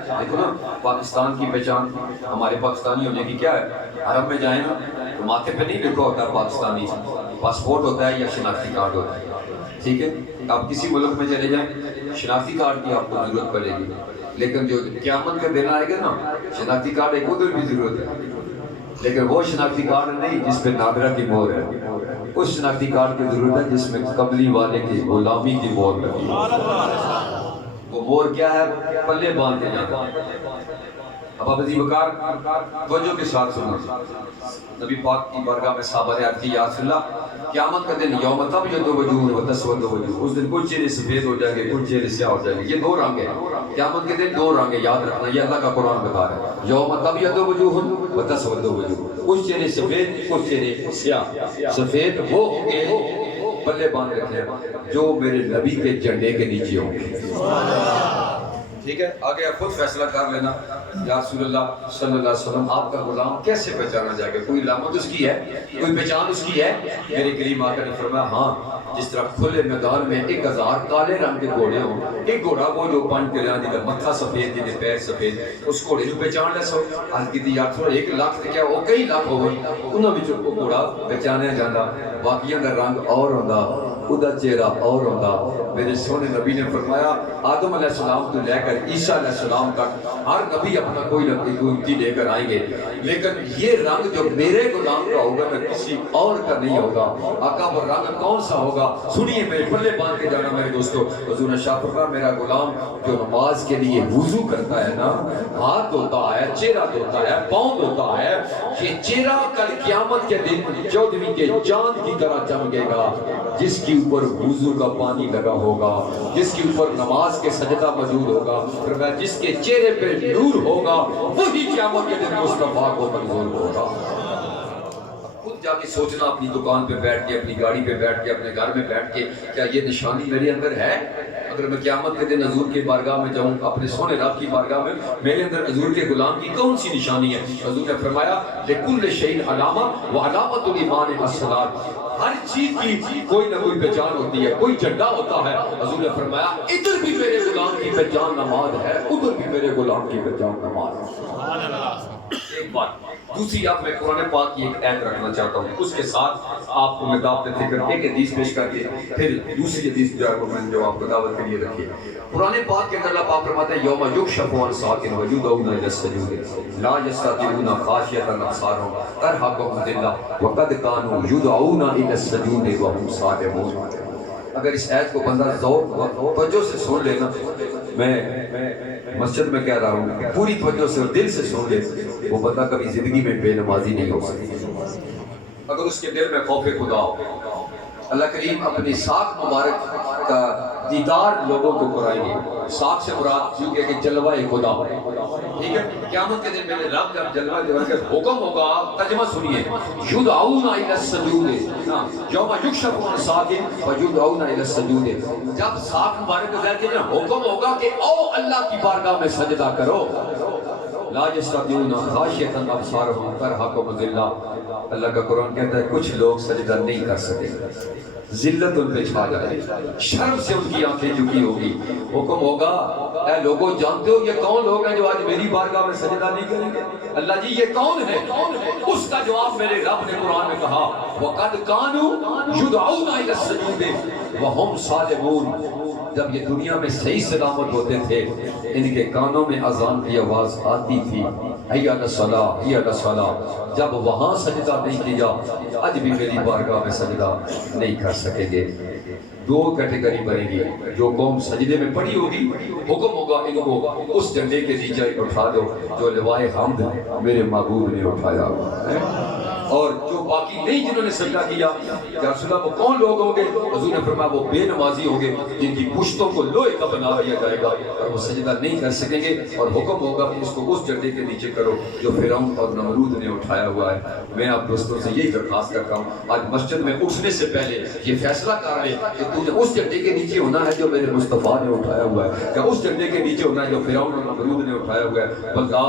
دیکھو نا پاکستان کی پہچان ہمارے پاکستانی ہونے کی کیا ہے عرب میں جائیں نا تو ماتھے پہ نہیں لکھا ہوتا ہے پاکستانی پاسپورٹ ہوتا ہے یا شناختی کارڈ ہوتا ہے ٹھیک ہے آپ کسی ملک میں چلے جائیں شناختی کارڈ کی آپ کو ضرورت پڑے گی لیکن جو قیامت کا دن آئے گا نا شناختی کارڈ ایک ادھر بھی ضرورت ہے لیکن وہ شناختی کارڈ نہیں جس پہ نادرہ کی مہر ہے اس شناختی کارڈ کی ضرورت ہے جس میں قبلی والے کی غلامی کی مہر لگی وہ مور کیا ہے پلے باندھ کے جاتا اب اب عزیز وقار توجہ کے ساتھ سننا نبی پاک کی بارگاہ میں صحابہ نے عرض کی یا رسول اللہ قیامت کا دن یوم تبیض وجوہ و تسود وجوہ اس دن کچھ چہرے سفید ہو جائیں گے کچھ چہرے سیاہ ہو جائیں گے یہ 2 رنگ ہیں قیامت کے دن 2 رنگ ہیں یاد رکھنا یہ اللہ کا قرآن بتا رہا ہے یوم تبیض وجوہ و تسود وجوہ کچھ چہرے سفید کچھ چہرے سیاہ سفید وہ ہوں گے پلے باندھ رکھے جو میرے نبی کے جھنڈے کے نیچے ہوں گے ٹھیک ہے آگے آپ خود فیصلہ کر لینا یا رسول اللہ صلی اللہ علیہ وسلم آپ کا غلام کیسے پہچانا جائے گا؟ کوئی علامت اس کی ہے؟ کوئی پہچان اس کی ہے؟ میرے کریم آقا نے فرمایا ہاں، جس طرح کھلے میدان میں 1000 کالے رنگ کے گھوڑے ہوں، ایک گھوڑا وہ جو 5 کلیاں دی متھا سفید دی پیر سفید، اس گھوڑے جو پہچان لے سو آج کی یا تھوڑا 1 لاکھ تے کیا وہ کئی لاکھ ہو انہاں وچ وہ گھوڑا پہچانیا جاندا، باقیاں دا رنگ اور ہوندا، ادا چہرہ اور ہوندا۔ میرے سونے نبی نے فرمایا آدم علیہ السلام تو لے کر عیسیٰ علیہ السلام تک ہر نبی اپنا کوئی نہ کوئی امتی لے کر آئیں گے، لیکن یہ رنگ جو میرے غلام کا ہوگا نہ کسی اور کا نہیں ہوگا۔ آقا وہ رنگ کون سا ہوگا؟ سنیے میرے پلے باندھ کے جانا میرے دوستو۔ حضور نے شاہ فرمایا میرا غلام جو نماز کے لیے وضو کرتا ہے نا، ہاتھ دھوتا ہے، چہرہ دھوتا ہے، پاؤں دھوتا ہے، یہ چہرہ کل قیامت کے دن 14ویں کے چاند کی طرح چمکے گا، جس کے اوپر وضو کا پانی لگا ہوگا، جس کے اوپر نماز کے سجدہ موجود ہوگا، فرمایا جس کے چہرے پہ نور ہوگا وہی قیامت کے دن مصطفیٰ کو منظور ہوگا۔ خود جا کے سوچنا اپنی دکان پہ بیٹھ کے، اپنی گاڑی پہ بیٹھ کے، اپنے گھر میں بیٹھ کے، کیا یہ نشانی میرے اندر ہے؟ اگر میں قیامت کے دن حضور کی بارگاہ میں جاؤں، اپنے سونے رب کی بارگاہ میں، میرے اندر حضور کے غلام کی کون سی نشانی ہے؟ حضور نے فرمایا لِكُلِّ شَيْءٍ عَلَامَةٌ وَعَلَامَةُ الْإِيمَانِ الصَّلَاةُ، ہر چیز کی کوئی نہ کوئی پہچان ہوتی ہے، کوئی جھنڈا ہوتا ہے۔ حضور نے فرمایا ادھر بھی میرے غلام کی پہچان نماز ہے، ادھر بھی میرے غلام کی پہچان نماز ہے۔ ایک بات دوسری، اب میں قرآن پاک کی ایک آیت رکھنا چاہتا ہوں، اس کے ساتھ آپ کو میں دعوت فکر ایک حدیث پیش کر کے پھر دوسری حدیث جو ہے وہ میں جو آپ کو دعوت کے لیے رکھی ہے۔ قرآن پاک کے اندر اللہ پاک فرماتا ہے یوم یکشف عن ساق ویدعون الی السجود لا یستطیعون خاشعۃ ابصارهم ترهقهم ذلۃ وقد كانوا يدعون الی السجود وهم سالمون۔ اگر اس آیت کو بندہ ذوق توجہ سے سن لینا، میں مسجد میں کہہ رہا ہوں پوری توجہ سے اور دل سے سن لے، وہ بندہ کبھی زندگی میں بے نمازی نہیں ہو سکتا۔ اگر اس کے دل میں خوف خدا ہو، اللہ کریم اپنی ساق مبارک کا دیدار لوگوں کو کرائیں گے۔ ساق سے مراد یوں کہ جلوہ خدا، ٹھیک ہے؟ قیامت کے دن میرے رب جب جلوہ دے کر حکم ہوگا، ترجمہ سنیے، یدعون الی السجود، یوم یکشف عن ساق ویدعون الی السجود، جب ساق مبارک کا ذکر حکم ہوگا کہ او اللہ کی بارگاہ میں سجدہ کرو، لا یستطیعون خاشعۃ ابصارهم ترهقهم ذلۃ، اللہ کا قرآن کہتا ہے کچھ لوگ سجدہ نہیں کر سکیں گے، ذلت ان پہ چھا جائے، شرم سے ان کی آنکھیں جھکی ہوگی۔ حکم ہوگا اے لوگوں جانتے ہو یہ کون لوگ ہیں جو آج میری بارگاہ میں سجدہ نہیں کریں گے؟ اللہ جی یہ کون ہے؟ اس کا جواب میرے رب نے قرآن میں کہا وَقَدْ كَانُوا يُدْعَوْنَ إِلَى السُّجُودِ وَهُمْ صَالِمُونَ، جب یہ دنیا میں صحیح سلامت ہوتے تھے ان کے کانوں میں اذان کی آواز آتی تھی حی علی الصلاۃ حی علی الصلاۃ، جب وہاں سجدہ نہیں کیا آج بھی میری بارگاہ میں سجدہ نہیں کر سکیں گے۔ دو کیٹیگری بنے گی، جو قوم سجدے میں پڑی ہوگی حکم ہوگا ان کو اس جھنڈے کے نیچے اٹھا دو جو لوائے حمد میرے معبود نے اٹھایا ہے، اور جو باقی نہیں جنہوں نے سجدہ کیا، یا رسول اللہ وہ کون لوگ ہوں گے؟ حضور نے فرمایا وہ بے نمازی ہوں گے جن کی پشتوں کو لوہے کا بنا دیا جائے گا اور وہ سجدہ نہیں کر سکیں گے، اور حکم ہوگا کہ اس کو اس جھنڈے کے نیچے کرو جو فرعون اور نمرود نے اٹھایا ہوا ہے۔ میں آپ دوستوں سے یہی درخواست کرتا ہوں آج مسجد میں اٹھنے سے پہلے یہ فیصلہ کر لے کہ تو نے اس جھنڈے کے نیچے ہونا ہے جو میرے مصطفیٰ نے اٹھایا ہوا ہے، کہ اس جھنڈے کے نیچے ہونا ہے جو فرعون اور نمرود نے اٹھایا ہوا ہے۔ بلدا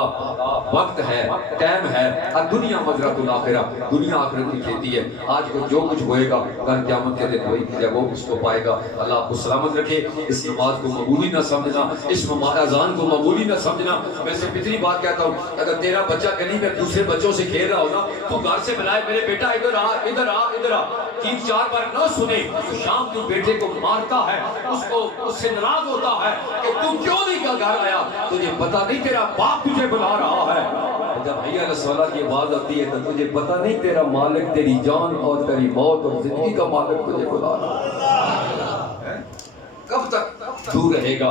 وقت ہے، ٹائم ہے، دنیا مزرعۃ الآخرہ، دنیا آخرت کی کھیتی ہے۔ آج کو جو کچھ ہوئے گا کل قیامت کے دن وہی جب وہ اس کو پائے گا۔ اللہ آپ کو سلامت رکھے، اس نماز کو معمولی نہ سمجھنا، اس اذان کو معمولی نہ سمجھنا۔ میں سے پچھلی بات کہتا ہوں، اگر تیرا بچہ گلی میں دوسرے بچوں سے کھیل رہا ہو نا، تو گھر سے بلائے میرے بیٹا ادھر آ ادھر آ ادھر آ، 3-4 بار نہ سنے تو شام تو بیٹے کو مارتا ہے، اس سے ناراض ہوتا ہے کہ تم کیوں نہیں کا گھر آیا، تجھے پتا نہیں تیرا باپ تجھے بلا رہا ہے۔ جب حی علی الصلاۃ کی آواز آتی ہے تو تجھے پتا نہیں تیرا مالک تیری جان اور تیری موت اور زندگی کا مالک تجھے بلا رہا ہے۔ کب تک دور رہے گا؟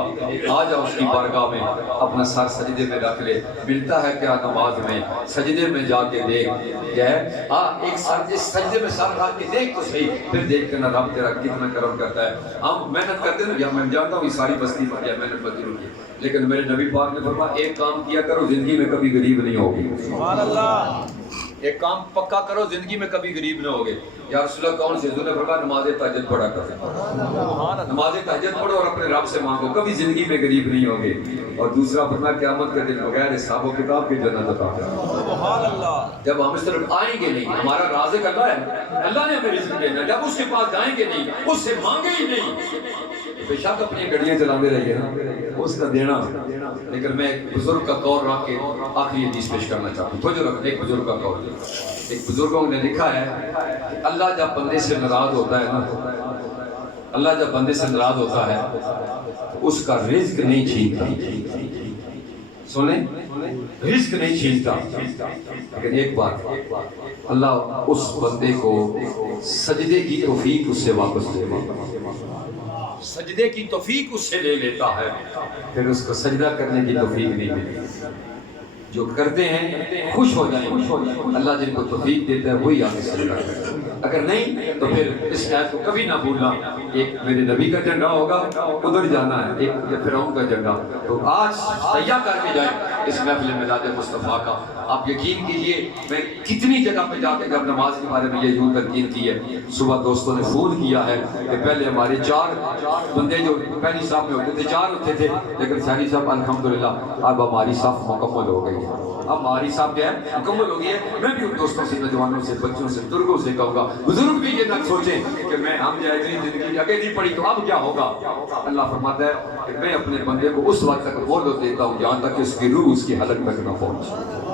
آ جا اس کی بارگاہ میں، اپنا سر سجدے میں رکھ لے۔ ملتا ہے کیا نماز میں؟ سجدے میں جا کے دیکھ، کیا ہے ایک سر اس سجدے میں سر رکھ کے دیکھ تو صحیح، پھر دیکھ کے نا رب تیرا کتنا کرم کرتا ہے۔ ہم محنت کرتے ہیں، یا میں جانتا ہوں یہ ساری بستی پر یا محنت مزدور کی، لیکن میرے نبی پاک نے فرمایا ایک کام کیا کرو زندگی میں کبھی غریب نہیں ہوگی۔ سبحان اللہ۔ ایک کام پکا کرو زندگی میں کبھی غریب نہ ہوگے. یا رسول اللہ کون سے؟ حضور نے فرمایا نماز تہجد پڑھا کرو. نماز تہجد پڑھو اور اپنے رب سے مانگو, کبھی زندگی میں غریب نہیں ہوگے. اور دوسرا فرمایا قیامت کے دن بغیر حساب و کتاب کے جنت عطا کرے. سبحان اللہ. جب ہم اس طرف آئیں گے نہیں, ہمارا رازق اللہ ہے, اللہ نے ہمیں رزق دینا, جب اس کے پاس جائیں گے نہیں, اس سے مانگے ہی نہیں, بے شک اپنی گڑیاں چلانے رہیے نا, اس کا دینا. لیکن میں ایک بزرگ کا قول رکھ کے آخری حدیث پیش کرنا چاہتا ہوں. ایک بزرگ کا قول, ایک بزرگوں نے لکھا ہے کہ اللہ جب بندے سے ناراض ہوتا ہے نا, اللہ جب بندے سے ناراض ہوتا ہے تو اس کا رزق نہیں چھینتا. سنیں, رزق نہیں چھینتا, لیکن ایک بات, اللہ اس بندے کو سجدے کی توفیق اس سے واپس لے لیتا, سجدے کی توفیق اس سے لے لیتا ہے, پھر اس کو سجدہ کرنے کی توفیق نہیں ملتی. جو کرتے ہیں خوش ہو جائیں, اللہ جن کو توفیق دیتا ہے وہی آگے سجدہ کرتا ہے. اگر نہیں تو پھر اس آیت کو کبھی نہ بھولنا. ایک میرے نبی کا جھنڈا ہوگا, ادھر جانا ہے, ایک فرعون کا جھنڈا. تو آج تیار کر کے جائیں اس محفل میلاد مصطفیٰ کا. آپ یقین کیجئے میں کتنی جگہ پہ جا کے جب نماز کے بارے میں یہ یوں تلقین کی ہے, صبح دوستوں نے فون کیا ہے کہ پہلے ہمارے 4 بندے جو پہلی صف میں ہوتے تھے 4 ہوتے تھے, لیکن ساری صف الحمدللہ اب ہماری صف مکمل ہو گئی ہے. اب ہماری صف کیا ہے, مکمل ہو گئی ہے. میں بھی ان دوستوں سے, نوجوانوں سے, بچوں سے, بزرگوں سے کہوں گا, بزرگ بھی یہ نہ سوچیں کہ میں ہم جائے اتنی زندگی آگے نہیں پڑی تو اب کیا ہوگا. اللہ فرماتا ہے کہ میں اپنے بندے کو اس وقت تک مہلت دیتا ہوں جہاں تک کہ اس کی روح اس کی حلق تک نہ پہنچے.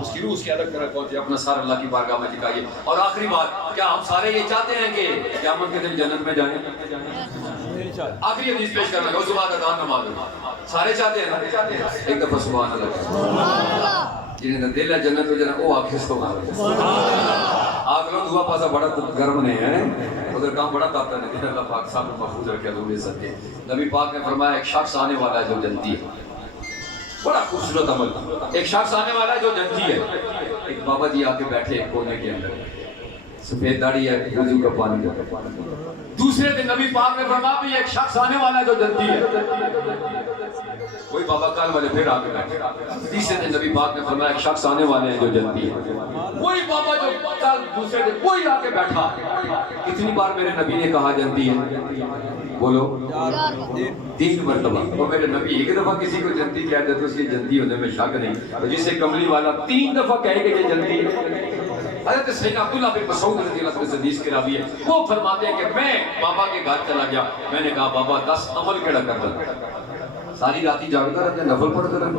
اس کی روح اس کی حلق تک پہنچے. اپنا سارا اللہ کی بارگاہ میں جھکائیے. اور آخری بات, کیا ہم سارے یہ چاہتے ہیں کہ قیامت کے دن جنت میں جائیں؟ آخری حدیث پیش کرنا ہے, اس کے بعد اذان نماز. سارے چاہتے ہیں نا؟ ایک دفعہ سبحان اللہ. جنہیں دل ہے جنت میں جانا وہ آخر تو آگ لوگ دعا پاسا بڑا گرم نہیں ہے, ادھر کام بڑا طاقت نہیں. اللہ پاک صاحب کو محفوظ رکھے حضور سکتے. نبی پاک نے فرمایا ایک شخص آنے والا ہے جو جنتی ہے, بڑا خوبصورت عمل. ایک شخص آنے والا ہے جو جنتی ہے. ایک بابا جی آ کے بیٹھے ایک کونے کے اندر, سفید داڑھی ہے, وضو کا پانی ہے. دوسرے دن نبی پاک نے فرمایا بھی ایک شخص آنے والا ہے جو جنتی ہے. کوئی بابا کل والے پھر آ کے بیٹھے. تیسرے دن نبی پاک نے فرمایا ایک شخص آنے والے ہیں جو جنتی ہے. وہی بابا جو کل دوسرے دن وہی آ کے بیٹھا. کتنی بار میرے نبی نے کہا جنتی ہے؟ بولو 3 مرتبہ. اور میرے نبی ایک دفعہ کسی کو جنتی کہہ دیتے اس کی جنتی ہونے میں شک نہیں. تو جسے کملی والا 3 دفعہ کہے کہ یہ جنتی ہے. حضرت سیدنا عبداللہ بن مسعود رضی اللہ عنہ سے حدیث کی راوی ہے, وہ فرماتے ہیں کہ میں بابا کے گھر چلا گیا. میں نے کہا بابا 10 عمل کیڑا کر دیں, ساری راتی جاگتا رہتے, نفل پڑھتے رہتے,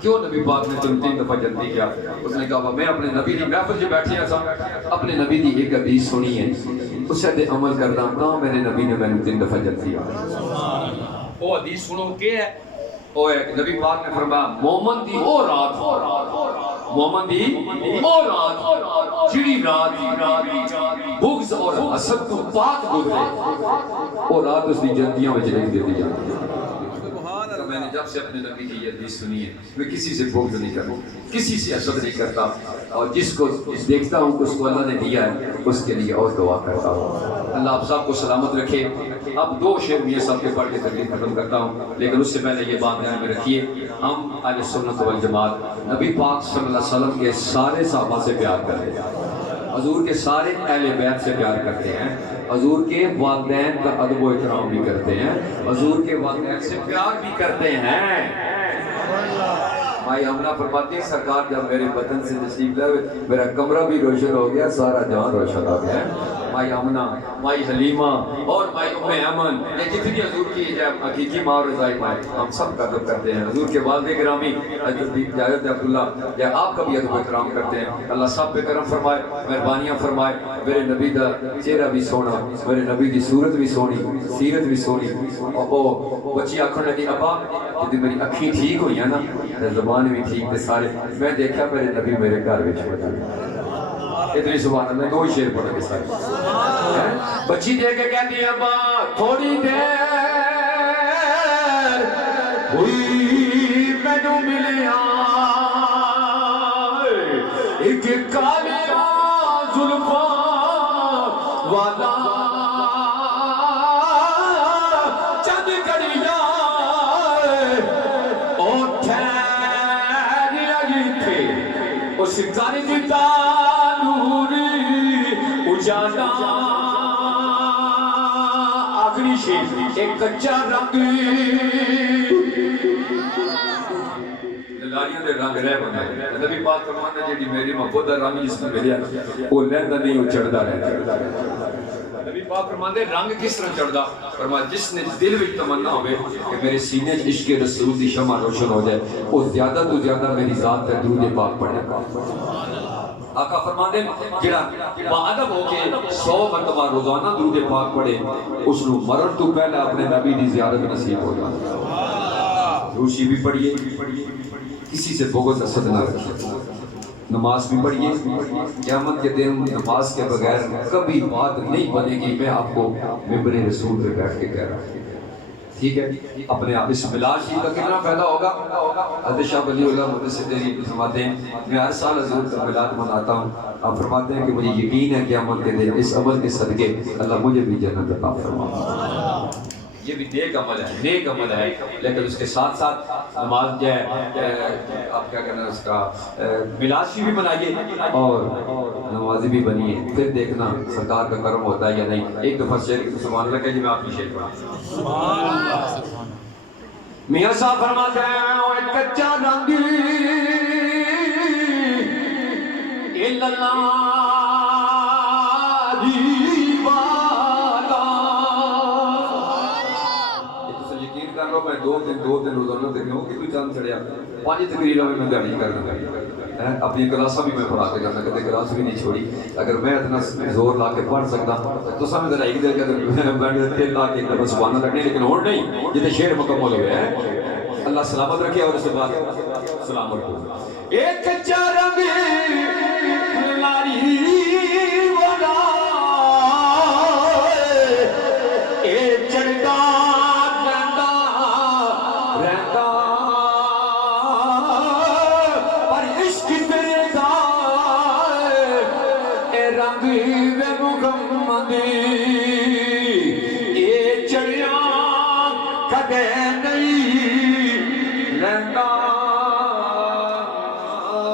کیوں نبی پاک نے تم 3 دفعہ جنتی کیا؟ اس نے کہا میں اپنے نبی دی محفل جو بیٹھے ہیں اپنے نبی دی ایک حدیث سنی ہے, اس سے عمل کرتا ہوں. کہاں میرے نبی نے میں نے 3 دفعہ جنتی کیا. وہ حدیث سنو کیا ہے, وہ ہے نبی پاک نے فرمایا مومن دی او رات, مومن دی او رات, چڑی رات بغض اور حسد تو پاک گزرے, وہ رات اس دی جنتیاں میں لکھ دیتی جاتی ہے. میں نے جب سے اپنے نبی کی یہ حدیث سنی ہے, میں کسی سے بغض نہیں کرتا, کسی سے حسد نہیں کرتا, اور جس کو دیکھتا ہوں کہ اس کو اللہ نے دیا ہے اس کے لیے اور دعا کرتا ہوں. اللہ آپ سب کو سلامت رکھے. اب 2 شعر یہ سب کے پڑھ کے تقریر ختم کرتا ہوں, لیکن اس سے پہلے یہ بات دھیان میں رکھیے, ہم اہل سنت والجماعت نبی پاک صلی اللہ علیہ وسلم کے سارے صحابہ سے پیار کرتے ہیں, حضور کے سارے اہل بیت سے پیار کرتے ہیں, حضور کے والدین کا ادب و احترام بھی کرتے ہیں, حضور کے والدین سے پیار بھی کرتے ہیں. مائی آمنہ فرماتی ہے سرکار جب میرے وطن سے تشریف لائے میرا کمرہ بھی روشن ہو گیا, سارا جہاں روشن ہو گیا. مائی آمنہ, مائی حلیمہ اور مائی ام ایمن, یہ جتنی حضور کی حقیقی ماں اور رضائی ماں, ہم سب کا ادب کرتے ہیں. حضور کے والد گرامی حضرت اجازت عبداللہ یا آپ کا بھی ادب و احترام کرتے ہیں. اللہ سب پہ کرم فرمائے, مہربانیاں فرمائے. میرے نبی دا چہرہ بھی سونا, میرے نبی دی صورت بھی سونی, سیرت بھی سونی. اور بچی آنکھوں لگی ابا کہ میری اکھیں ٹھیک ہوئی ہیں نا, زبان بھی ٹھیک تھے سارے. میں دیکھا میرے نبی میرے گھر میں چھوڑا. اتنی سبحان اللہ, 2 شعر پڑھ کے سارے. بچی دے کے کہتی ہے ابا تھوڑی دیر ہوئی مینوں ملیا ایک کالیاں زلفاں والا چند گھڑیاں اور ٹھہر لگی تھے اس گھر دی گزارش ہے ایک کچا رنگ للاریاں دے رنگ رہ بندے نبی پاک فرماتے جیڑی میری محبت دا رنگ جس نے ملیا وہ لہندا نہیں وہ چڑھدا رہتا نبی پاک فرماتے رنگ کس طرح چڑھدا فرمایا جس نے دل وچ تمنا ہوے کہ میرے سینے وچ عشق رسول دی شمع روشن ہو جائے وہ زیادہ تو زیادہ میری ذات تے درود پاک پڑھے آقا فرماتے جڑا باادب ہو کے 100 مرتبہ روزانہ درود پاک پڑھے اس نو مرن تو پہلے اپنے نبی دی زیارت نصیب ہو جائے روشی بھی پڑھیے کسی سے بغض حسد نہ رکھیے نماز بھی پڑھیے قیامت کے دن نماز کے بغیر کبھی بات نہیں بنے گی میں آپ کو ممبر رسول پہ بیٹھ کے کہہ رہا ہوں ٹھیک ہے اپنے آپ اس میلاد شریف کا کتنا فائدہ ہوگا حضرت شاہ ولی اللہ مدد سے تیری فرماتے ہیں میں ہر سال حضور کا میلاد مناتا ہوں آپ فرماتے ہیں کہ مجھے یقین ہے قیامت کے دن اس عمل کے صدقے اللہ مجھے بھی جنت عطا فرمائے یہ بھی نیک عمل ہے لیکن اس کے ساتھ ساتھ نماز جو ہے آپ کیا کہنا ہے اس کا میلاد شریف بھی منائیے اور نمازی بھی بنیے پھر دیکھنا سرکار کا کرم ہوتا ہے یا نہیں ایک دفعہ شعر سبحان اللہ کہیے میں آپ کی شعر پڑھا سبحان اللہ میاں صاحب فرماتے ہیں وہ ایک کچا رنگ اللہ میں دو دن روزانہ دیکھنے ہوں کہ کوئی چاند چڑھیا 5 تقریروں میں دہڑی کرنا اپنی کلاساں بھی میں پڑھا کے جانا کہتے کلاس بھی نہیں چھوڑی اگر میں اتنا زور لا کے پڑھ سکتا تو سامنے ذرا ایک دیر کے تیل لا کے ایک دفعہ سبحانہ لگنے لیکن اور نہیں جتنے شعر مکمل ہوئے ہیں اللہ سلامت رکھے اور اس کے بعد سلام رکھو ایک کچا رنگ لاری والا ایک چڑھتا محمد اے چڑیا کدے